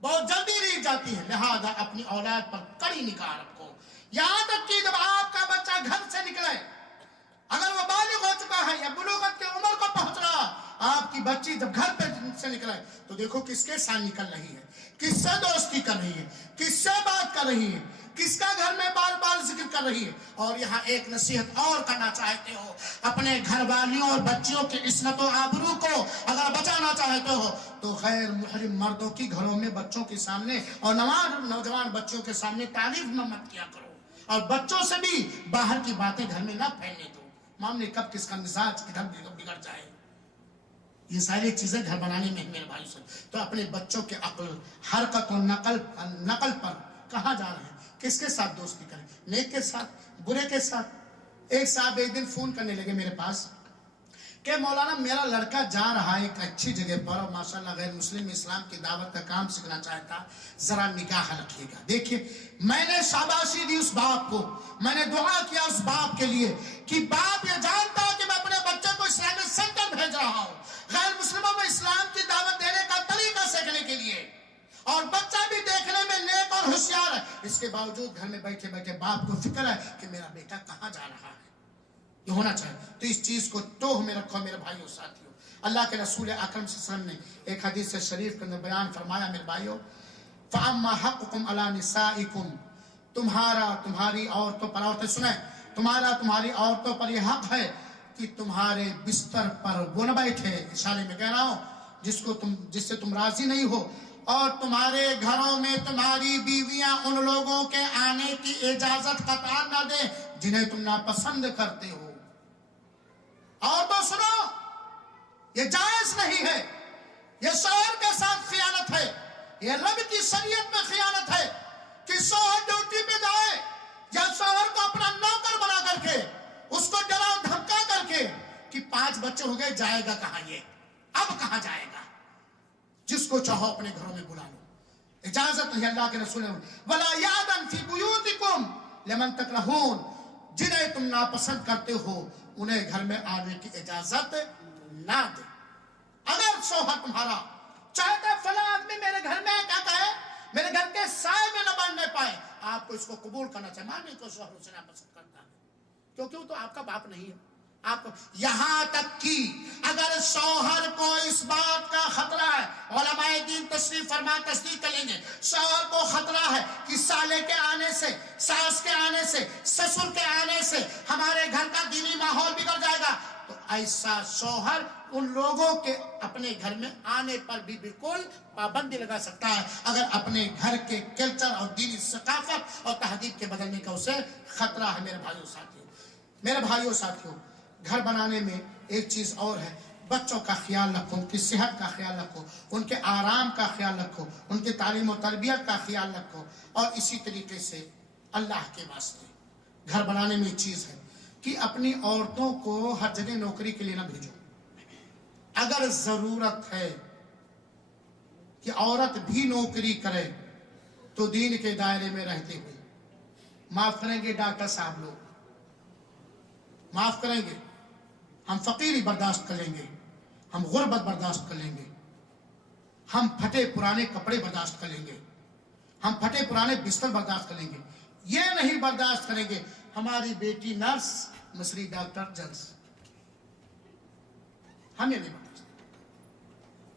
بہت جلدی ریچھ جاتی ہیں. لہذا اپنی اولاد پر کڑی نگاہ رکھو. یہاں تک کہ جب آپ کا بچہ گھر سے نکلے، اگر وہ بالغ ہو چکا ہے یا بلوغت کی عمر کو پہنچ رہا، آپ کی بچی جب گھر پہ سے نکلے تو دیکھو کس کے ساتھ نکل رہی ہے، کس سے دوستی کر رہی ہے، کس سے بات کر رہی ہے، کس کا گھر میں بار بار ذکر کر رہی ہے. اور یہاں ایک نصیحت اور کرنا چاہتے ہو، اپنے گھر والیوں اور بچیوں کی عصمت و آبرو کو اگر بچانا چاہتے ہو تو غیر محرم مردوں کی گھروں میں بچوں کے سامنے اور نوجوان بچوں کے سامنے تعریف مت کیا کرو، اور بچوں سے بھی باہر کی باتیں گھر میں نہ پھیلنے دو. معاملے کب کس کا مزاج کدھر بگڑ جائے، یہ ساری چیزیں گھر بنانے میں میرے بھائی سے. تو اپنے بچوں کے عقل، حرکت و نقل پر کہاں جا رہے ہیں، کس کے ساتھ دوستی کریں، نیک کے ساتھ، برے کے ساتھ. ایک صاحب ایک دن فون کرنے لگے میرے پاس کہ مولانا میرا لڑکا جا رہا ہے ایک اچھی جگہ پر اور ماشاءاللہ غیر مسلم اسلام کی دعوت کا کام سیکھنا چاہتا، ذرا نگاہ رکھیے گا. دیکھیے، میں نے شاباشی دی اس باپ کو، میں نے دعا کیا اس باپ کے لیے کہ باپ یہ جانتا کہ میں اپنے بچے کو اسلامی سینٹر بھیج رہا ہوں غیر مسلموں میں اسلام کی دعوت دینے کا طریقہ سیکھنے کے لیے، اور بچہ بھی دیکھنے میں نیک اور ہوشیار ہے. اس کے باوجود گھر میں بیٹھے بیٹھے باپ کو فکر ہے کہ میرا بیٹا کہاں جا رہا ہے. یہ ہونا چاہیے. تو اس چیز کو توہ میں رکھو میرے بھائیوں ساتھیوں. اللہ کے رسول اکرم صلی اللہ علیہ وسلم نے ایک حدیث شریف کے اندر بیان فرمایا میرے بھائیوں، فَأَمَّا حَقُّكُمْ عَلَى نِسَائِكُمْ، تمہاری عورتوں پر، عورتیں سنیں، تمہاری عورتوں پر یہ حق ہے کہ تمہارے بستر پر وہ نہ بیٹھے، اشارے میں کہہ رہا ہوں، جس سے تم راضی نہیں ہو، اور تمہارے گھروں میں تمہاری بیویاں ان لوگوں کے آنے کی اجازت قطعا نہ دیں جنہیں تم ناپسند کرتے ہو. اور تو سنو، یہ جائز نہیں ہے، یہ شوہر کے ساتھ خیانت ہے، یہ رب کی شریعت میں خیانت ہے کہ شوہر ڈیوٹی پہ جائے یا شوہر کو اپنا نوکر بنا کر کے اس کو ڈرا دھمکا کر کے کہ 5 بچے ہو گئے، جائے گا کہاں، یہ اب کہاں جائے گا. جس کو چاہو اپنے گھروں میں بلا لو، اجازت نہیں. اللہ کے رسول نے وَلَا يَأْذَنْ فِي بُيُوتِكُمْ لِمَنْ تَكْرَهُونَ، جنہیں تم ناپسند کرتے ہو انہیں گھر میں آنے کی اجازت نہ دے. اگر شوہر تمہارا چاہتا ہے فلاں آدمی میرے گھر میں کیا کہے، میرے گھر کے سائے میں نہ بننے پائے، آپ کو اس کو قبول کرنا چاہیے. ماننے کو شوہر اسے ناپسند کرتا ہے کیونکہ وہ تو آپ کا باپ نہیں ہے. آپ کو یہاں تک کہ اگر شوہر کو اس بات کا خطرہ ہے، علماء دین تشریف فرما تصدیق کر لیں گے، شوہر کو خطرہ ہے کہ سالے کے آنے سے، ساس کے آنے سے، سسر کے آنے سے ہمارے گھر کا دینی ماحول بگڑ جائے گا، تو ایسا شوہر ان لوگوں کے اپنے گھر میں آنے پر بھی بالکل پابندی لگا سکتا ہے اگر اپنے گھر کے کلچر اور دینی ثقافت اور تہذیب کے بدلنے کا اسے خطرہ ہے. میرے بھائیوں ساتھیوں، گھر بنانے میں ایک چیز اور ہے، بچوں کا خیال رکھو، ان کی صحت کا خیال رکھو، ان کے آرام کا خیال رکھو، ان کی تعلیم و تربیت کا خیال رکھو. اور اسی طریقے سے اللہ کے واسطے گھر بنانے میں ایک چیز ہے کہ اپنی عورتوں کو ہر جگہ نوکری کے لیے نہ بھیجو. اگر ضرورت ہے کہ عورت بھی نوکری کرے تو دین کے دائرے میں رہتے ہوئے. معاف کریں گے ڈاکٹر صاحب لوگ، معاف کریں گے، ہم فقیری برداشت کر لیں گے، ہم غربت برداشت کر لیں گے، ہم پھٹے پرانے کپڑے برداشت کر لیں گے، ہم پھٹے پرانے بستر برداشت کر لیں گے. یہ نہیں برداشت کریں گے ہماری بیٹی نرس، مصری ڈاکٹر، جنس. ہم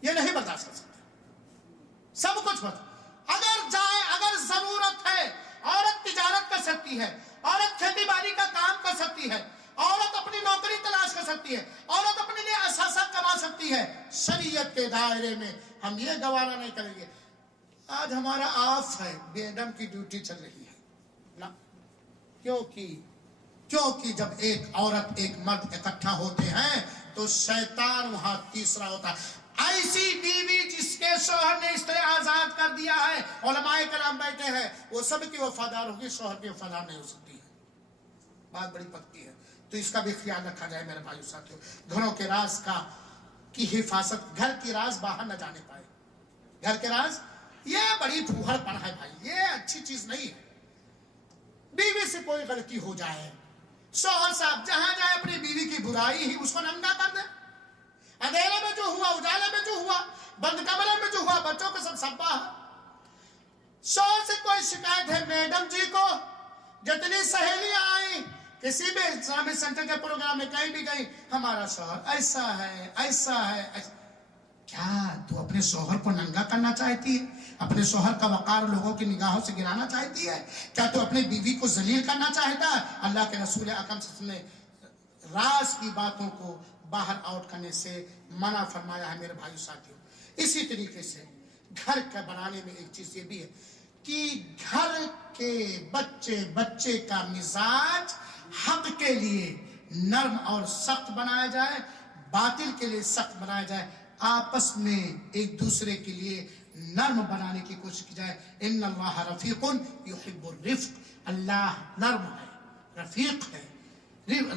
یہ نہیں برداشت کر سکتے. سب کچھ اگر ضرورت ہے، عورت تجارت کر سکتی ہے، عورت کھیتی باڑی کا کام کر سکتی ہے، عورت اپنی نوکری تلاش کر سکتی ہے، عورت اپنے لیے اثاثہ کما سکتی ہے. شریعت شریعت کے دائرے میں ہم یہ گوارا نہیں کریں گے۔ آج ہمارا آف ہے، بیگم کی ڈیوٹی چل رہی ہے نا، کیونکہ جب ایک عورت ایک مرد اکٹھا ہوتے ہیں تو شیطان وہاں تیسرا ہوتا ہے۔ ایسی بیوی جس کے شوہر نے اس طرح آزاد کر دیا ہے، علماء کرام بیٹھے ہیں، وہ سب کی وفادار ہوگی، شوہر کی وفادار نہیں ہو سکتی ہے، بات بڑی پکی ہے۔ تو اس کا بھی خیال رکھا جائے میرے بھائیو ساتھیو، گھروں کے راز کی حفاظت، گھر کی راز باہر نہ جانے پائے۔ گھر کے راز یہ بڑی پھوہڑ پن ہے بھائی، یہ اچھی چیز نہیں ہے۔ بیوی سے کوئی غلطی ہو جائے، شوہر صاحب جہاں جائے اپنی بیوی کی برائی ہی اس کو ننگا کر دے، اندھیرے میں جو ہوا، اجالے میں جو ہوا، بند کمرے میں جو ہوا، بچوں کے سب باہر۔ شوہر سے کوئی شکایت ہے میڈم جی کو، جتنی سہیلیاں آئیں کسی بھی اسلامی سینٹر کے پروگرام میں کہیں بھی گئی، ہمارا شوہر ایسا ہے ایسا ہے ایسا۔ کیا تو اپنے شوہر کو ننگا کرنا چاہتی ہے؟ اپنے شوہر کا وقار لوگوں کی نگاہوں سے گرانا چاہتی ہے؟ کیا تو اپنے بیوی کو ذلیل کرنا چاہتا ہے؟ اللہ کے رسول اکرم صلی اللہ علیہ وسلم نے راز کی باتوں کو باہر آؤٹ کرنے سے منع فرمایا ہے میرے بھائیو ساتھیو۔ اسی طریقے سے گھر کا بنانے میں ایک چیز یہ بھی ہے کہ گھر کے بچے کا مزاج حق کے لیے نرم اور سخت بنایا جائے، باطل کے لیے سخت بنایا جائے، آپس میں ایک دوسرے کے لیے نرم بنانے کی کوشش کی جائے۔ ان اللہ رفیق یحب الرفق، اللہ نرم ہے، رفیق ہے،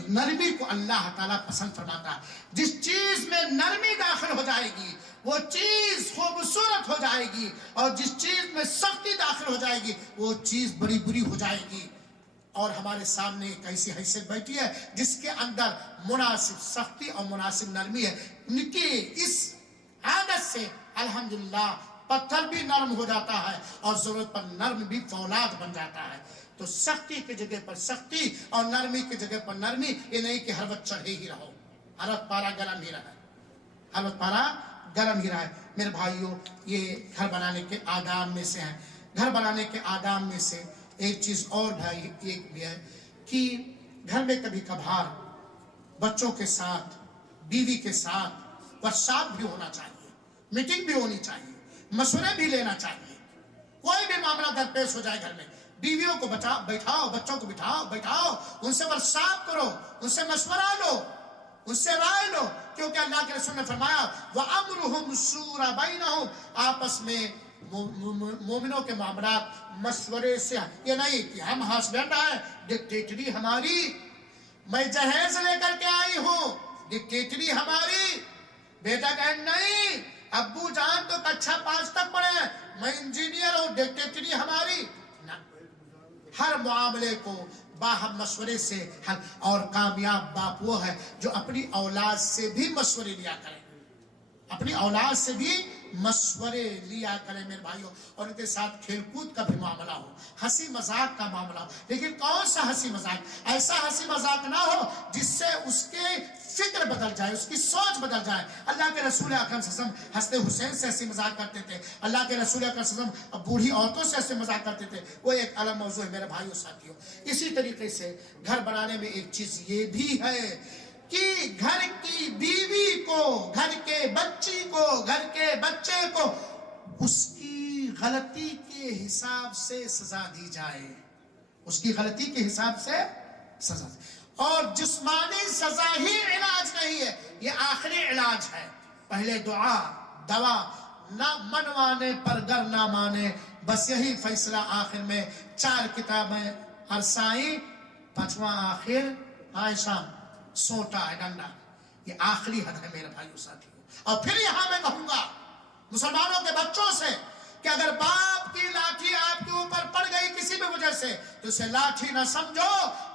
نرمی کو اللہ تعالیٰ پسند فرماتا ہے۔ جس چیز میں نرمی داخل ہو جائے گی وہ چیز خوبصورت ہو جائے گی، اور جس چیز میں سختی داخل ہو جائے گی وہ چیز بڑی بری ہو جائے گی۔ اور ہمارے سامنے ایک ایسی حیثیت بیٹھی ہے جس کے اندر مناسب سختی اور مناسب نرمی ہے، ان کی اس عادت سے الحمدللہ پتھر بھی نرم ہو جاتا ہے اور ضرورت پر نرم بھی فولاد بن جاتا ہے۔ تو سختی کی جگہ پر سختی اور نرمی کی جگہ پر نرمی، یہ نہیں کہ ہر وقت چڑھے ہی رہو، ہر وقت پارا گرم ہی رہا ہے، ہر وقت پارا گرم ہی رہا ہے۔ میرے بھائیوں، یہ گھر بنانے کے آداب میں سے ہیں۔ گھر بنانے کے آداب میں سے ایک چیز اور بھائی ایک بھی ہے کہ گھر میں کبھی کبھار بچوں کے ساتھ، بیوی کے ساتھ ورکشاپ بھی ہونا چاہیے، میٹنگ بھی ہونی چاہیے، مشورے بھی لینا چاہیے۔ کوئی بھی معاملہ درپیش ہو جائے گھر میں، بیویوں کو بیٹھاؤ، بچوں کو بیٹھاؤ، ان سے ورکشاپ کرو، ان سے مشورہ لو، ان سے رائے لو، کیونکہ اللہ کے رسول نے فرمایا وَأَمْرُهُمْ شُورَ بَيْنَهُمْ، آپس میں مومنوں کے معاملات مشورے سے، یہ نہیں کہ ہم ہسبینڈ ہیں ڈکٹیٹری ہماری، میں جہیز لے کر کے آئی ہوں ڈکٹیٹری ہماری، بیٹا کہ نہیں ابو جان تو کچھا 5 تک پڑھے ہیں، میں انجینئر ہوں ڈکٹیٹری ہماری نہ۔ ہر معاملے کو باہم مشورے سے حل، اور کامیاب باپ وہ ہے جو اپنی اولاد سے بھی مشورے لیا کرے، اپنی اولاد سے بھی مشورے لیا کرے میرے بھائیوں، اور ان کے ساتھ کھیل کود کا بھی معاملہ ہو، ہنسی مذاق کا معاملہ ہو، لیکن کون سا ہنسی مذاق؟ ایسا ہنسی مذاق نہ ہو جس سے اس کے فکر بدل جائے، اس کی سوچ بدل جائے۔ اللہ کے رسول اکرم صلی اللہ علیہ وسلم حسن حسین سے ہنسی مذاق کرتے تھے، اللہ کے رسول اکرم صلی اللہ علیہ وسلم بوڑھی عورتوں سے ہنسی مذاق کرتے تھے، وہ ایک الگ موضوع ہے میرے بھائیوں ساتھیوں۔ اسی طریقے سے گھر بنانے میں ایک چیز یہ بھی ہے کہ گھر کی بیوی کو، گھر کے بچی کو، گھر کے بچے کو اس کی غلطی کے حساب سے سزا دی جائے، اس کی غلطی کے حساب سے سزا دی۔ اور جسمانی سزا ہی علاج نہیں ہے، یہ آخری علاج ہے۔ پہلے دوا نہ منوانے پر گر نہ مانے، بس یہی فیصلہ آخر میں 4 کتابیں عرصائی، 5واں آخر عائشہ، سوٹا ہے ڈنڈا، یہ آخری حد ہے میرے بھائیو ساتھیوں۔ اور پھر یہاں میں کہوں گا مسلمانوں کے بچوں سے کہ اگر باپ کی لاٹھی آپ کے اوپر پڑ گئی کسی بھی وجہ سے تو اسے لاٹھی نہ سمجھو،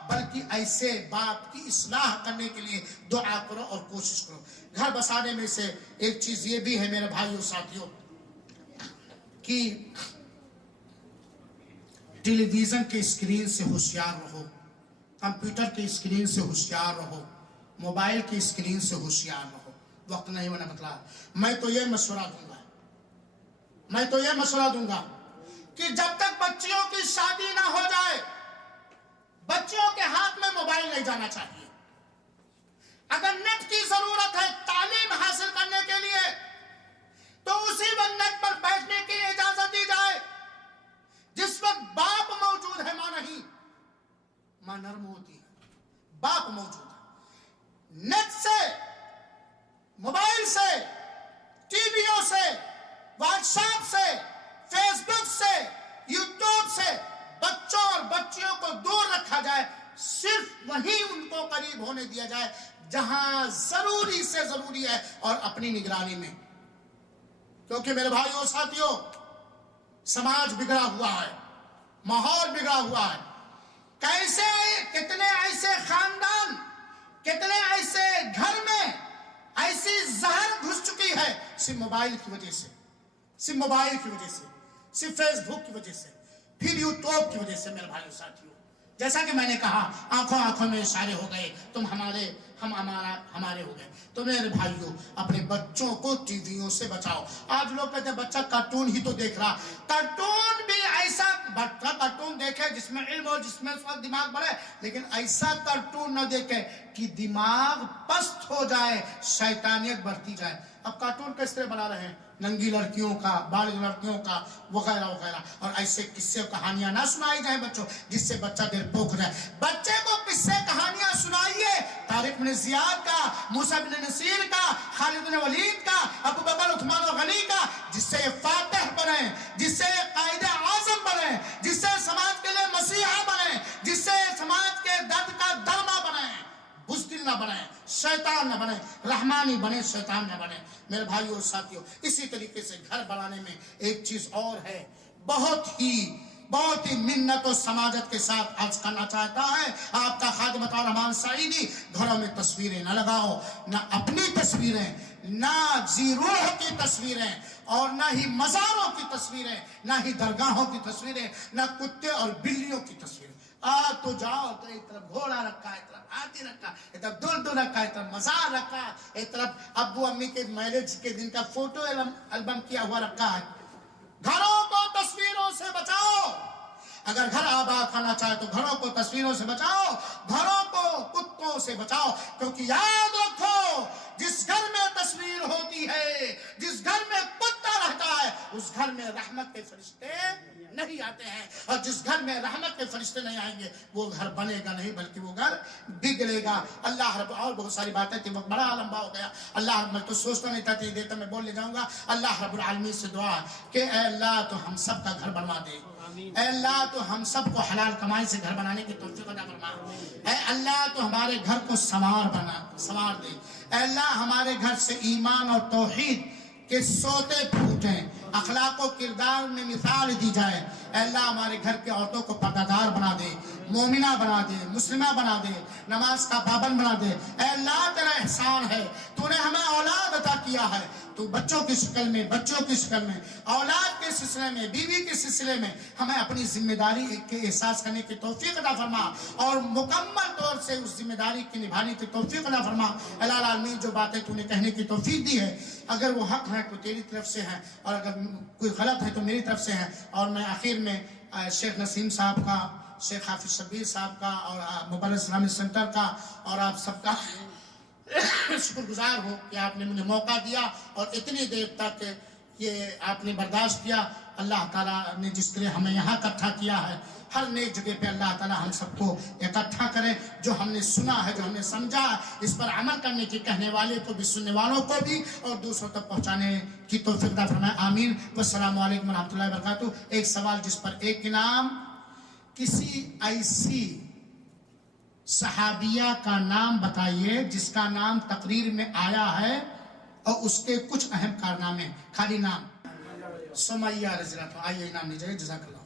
بلکہ ایسے باپ کی اصلاح کرنے کے لیے دعا کرو اور کوشش کرو۔ گھر بسانے میں سے ایک چیز یہ بھی ہے میرے بھائیو ساتھیوں کہ ٹیلی ویژن کے اسکرین سے ہوشیار رہو، کمپیوٹر کی اسکرین سے ہوشیار رہو، موبائل کی اسکرین سے ہوشیار رہو۔ وقت نہیں ہونا بتلا، میں تو یہ مشورہ دوں گا کہ جب تک بچیوں کی شادی نہ ہو جائے بچیوں کے ہاتھ میں موبائل نہیں جانا چاہیے۔ اگر نیٹ کی ضرورت ہے تعلیم حاصل کرنے کے لیے موبائل سے، ٹی ویوں سے، واٹس ایپ سے، فیس بک سے، یوٹیوب سے بچوں اور بچیوں کو دور رکھا جائے، صرف وہیں ان کو قریب ہونے دیا جائے جہاں ضروری سے ضروری ہے اور اپنی نگرانی میں. کیونکہ میرے بھائیوں ساتھیوں، سماج بگڑا ہوا ہے، ماحول بگڑا ہوا ہے. کیسے کتنے ایسے خاندان، کتنے ایسے گھر میں ایسی زہر گھس چکی ہے صرف موبائل کی وجہ سے، صرف موبائل کی وجہ سے، صرف فیس بک کی وجہ سے، پھر یوٹیوب کی وجہ سے. میرے بھائیوں ساتھیوں، جیسا کہ میں نے کہا، آنکھوں آنکھوں میں اشارے ہو گئے، تم ہمارے، ہم ہمارے ہو گئے. تو میرے بھائیوں، اپنے بچوں کو ٹی ویوں سے بچاؤ. آج لوگ کہتے ہیں بچہ کارٹون ہی تو دیکھ رہا. کارٹون بھی ایسا بچہ کارٹون دیکھے جس میں علم ہو، جس میں اس وقت دماغ بڑھے، لیکن ایسا کارٹون نہ دیکھے کہ دماغ پست ہو جائے، شیطانیت بڑھتی جائے. اب کارٹون کس طرح بنا رہے ہیں؟ ننگی لڑکیوں کا، بالغ لڑکیوں کا، وغیرہ وغیرہ. اور ایسے قصے کہانیاں نہ سنائی جائیں بچوں جس سے بچہ دل پوک ہو جائے. بچے کو قصے کہانیاں سنائیے، طارق بن زیاد کا، موسیٰ بن نصیر کا، خالد بن ولید کا، ابو بکر عثمان غنی کا، جس سے یہ فاتح بنے، جس سے یہ قائد اعظم بنے، جس سے سماج کے لیے مسیحا بنے، جس سے سماج کے درد کا درما بنے، بزدل نہ بنے، شیطان نہ بنے، رحمانی بنے، شیطان نہ بنے. میرے بھائیوں اور ساتھیوں، اسی طریقے سے گھر بنانے میں ایک چیز اور ہے، بہت ہی منت و سماجت کے ساتھ عرض کرنا چاہتا ہے آپ کا خادم رحمان سعیدی، گھروں میں تصویریں نہ لگاؤ، نہ اپنی تصویریں، نہ ذی روح کی تصویریں، اور نہ ہی مزاروں کی تصویریں، نہ ہی درگاہوں کی تصویریں، نہ کتے اور بلیوں کی تصویریں. تو جاؤ تو ایک طرف گھوڑا رکھا ہے، ایک طرف ہاتھی رکھا ہے، ایک طرف دلدل رکھا ہے، ایک طرف مزار رکھا ہے، ایک طرف ابو امی کے میرج کے دن کا فوٹو البم کیا ہوا رکھا ہے. گھروں کو تصویروں سے بچاؤ. اگر گھر آباد کرنا چاہے تو گھروں کو تصویروں سے بچاؤ، گھروں کو کتوں سے بچاؤ. کیونکہ یاد رکھو، جس گھر میں تصویر ہوتی ہے، جس گھر میں کتا رہتا ہے، اس گھر میں رحمت کے فرشتے نہیں آتے ہیں. اور جس گھر میں رحمت کے فرشتے نہیں آئیں گے وہ گھر بنے گا نہیں، بلکہ وہ گھر بگڑے گا. اللہ رب، اور بہت ساری باتیں تھی، وقت بڑا لمبا ہو گیا. اللہ، میں تو سوچتا نہیں تھا کہ دیتا میں بول لے جاؤں گا. اللہ رب العالمین سے دعا کہ اے اللہ تو ہم سب کا گھر بنوا دے. اے اللہ تو ہم سب کو حلال کمائی سے گھر بنانے کی توفیق عطا فرما. اے اللہ تو ہمارے گھر کو سنوار دے. اے اللہ ہمارے گھر سے ایمان اور توحید کے سوتے پھوٹیں، اخلاق و کردار میں مثال دی جائے. اے اللہ ہمارے گھر کے عورتوں کو پردہ بنا دے، مومنہ بنا دے، مسلمہ بنا دے، نماز کا پابند بنا دے. اے اللہ تیرا احسان ہے، تو نے ہمیں اولاد عطا کیا ہے، تو بچوں کی شکل میں، اولاد کے سلسلے میں، بیوی کے سلسلے میں ہمیں اپنی ذمہ داری کے احساس کرنے کی توفیق عطا فرما، اور مکمل طور سے اس ذمہ داری کی نبھانے کی توفیق عطا فرما. اللہ العالمین، جو باتیں تو نے کہنے کی توفیق دی ہے، اگر وہ حق ہے تو تیری طرف سے ہے، اور اگر کوئی غلط ہے تو میری طرف سے ہے. اور میں آخر میں شیخ نسیم صاحب کا، شیخ حافظ شبیر صاحب کا، اور مبارک اسلامی سینٹر کا، اور آپ سب کا شکر گزار ہوں کہ آپ نے مجھے موقع دیا اور اتنی دیر تک یہ آپ نے برداشت کیا. اللہ تعالیٰ نے جس طرح ہمیں یہاں اکٹھا کیا ہے، ہر نیک جگہ پہ اللہ تعالیٰ ہم سب کو اکٹھا کرے. جو ہم نے سنا ہے، جو ہم نے سمجھا، اس پر عمل کرنے کی، کہنے والے کو بھی، سننے والوں کو بھی، اور دوسروں تک پہنچانے کی توفیق عطا فرمائے. آمین. والسلام علیکم ورحمۃ اللہ وبرکاتہ. ایک سوال جس پر ایک انعام، کسی ایسی صحابیہ کا نام بتائیے جس کا نام تقریر میں آیا ہے اور اس کے کچھ اہم کارنامے. خالی نام. سمیہ رضی اللہ عنہ. آئیے انعام لیجیے. جزاک اللہ.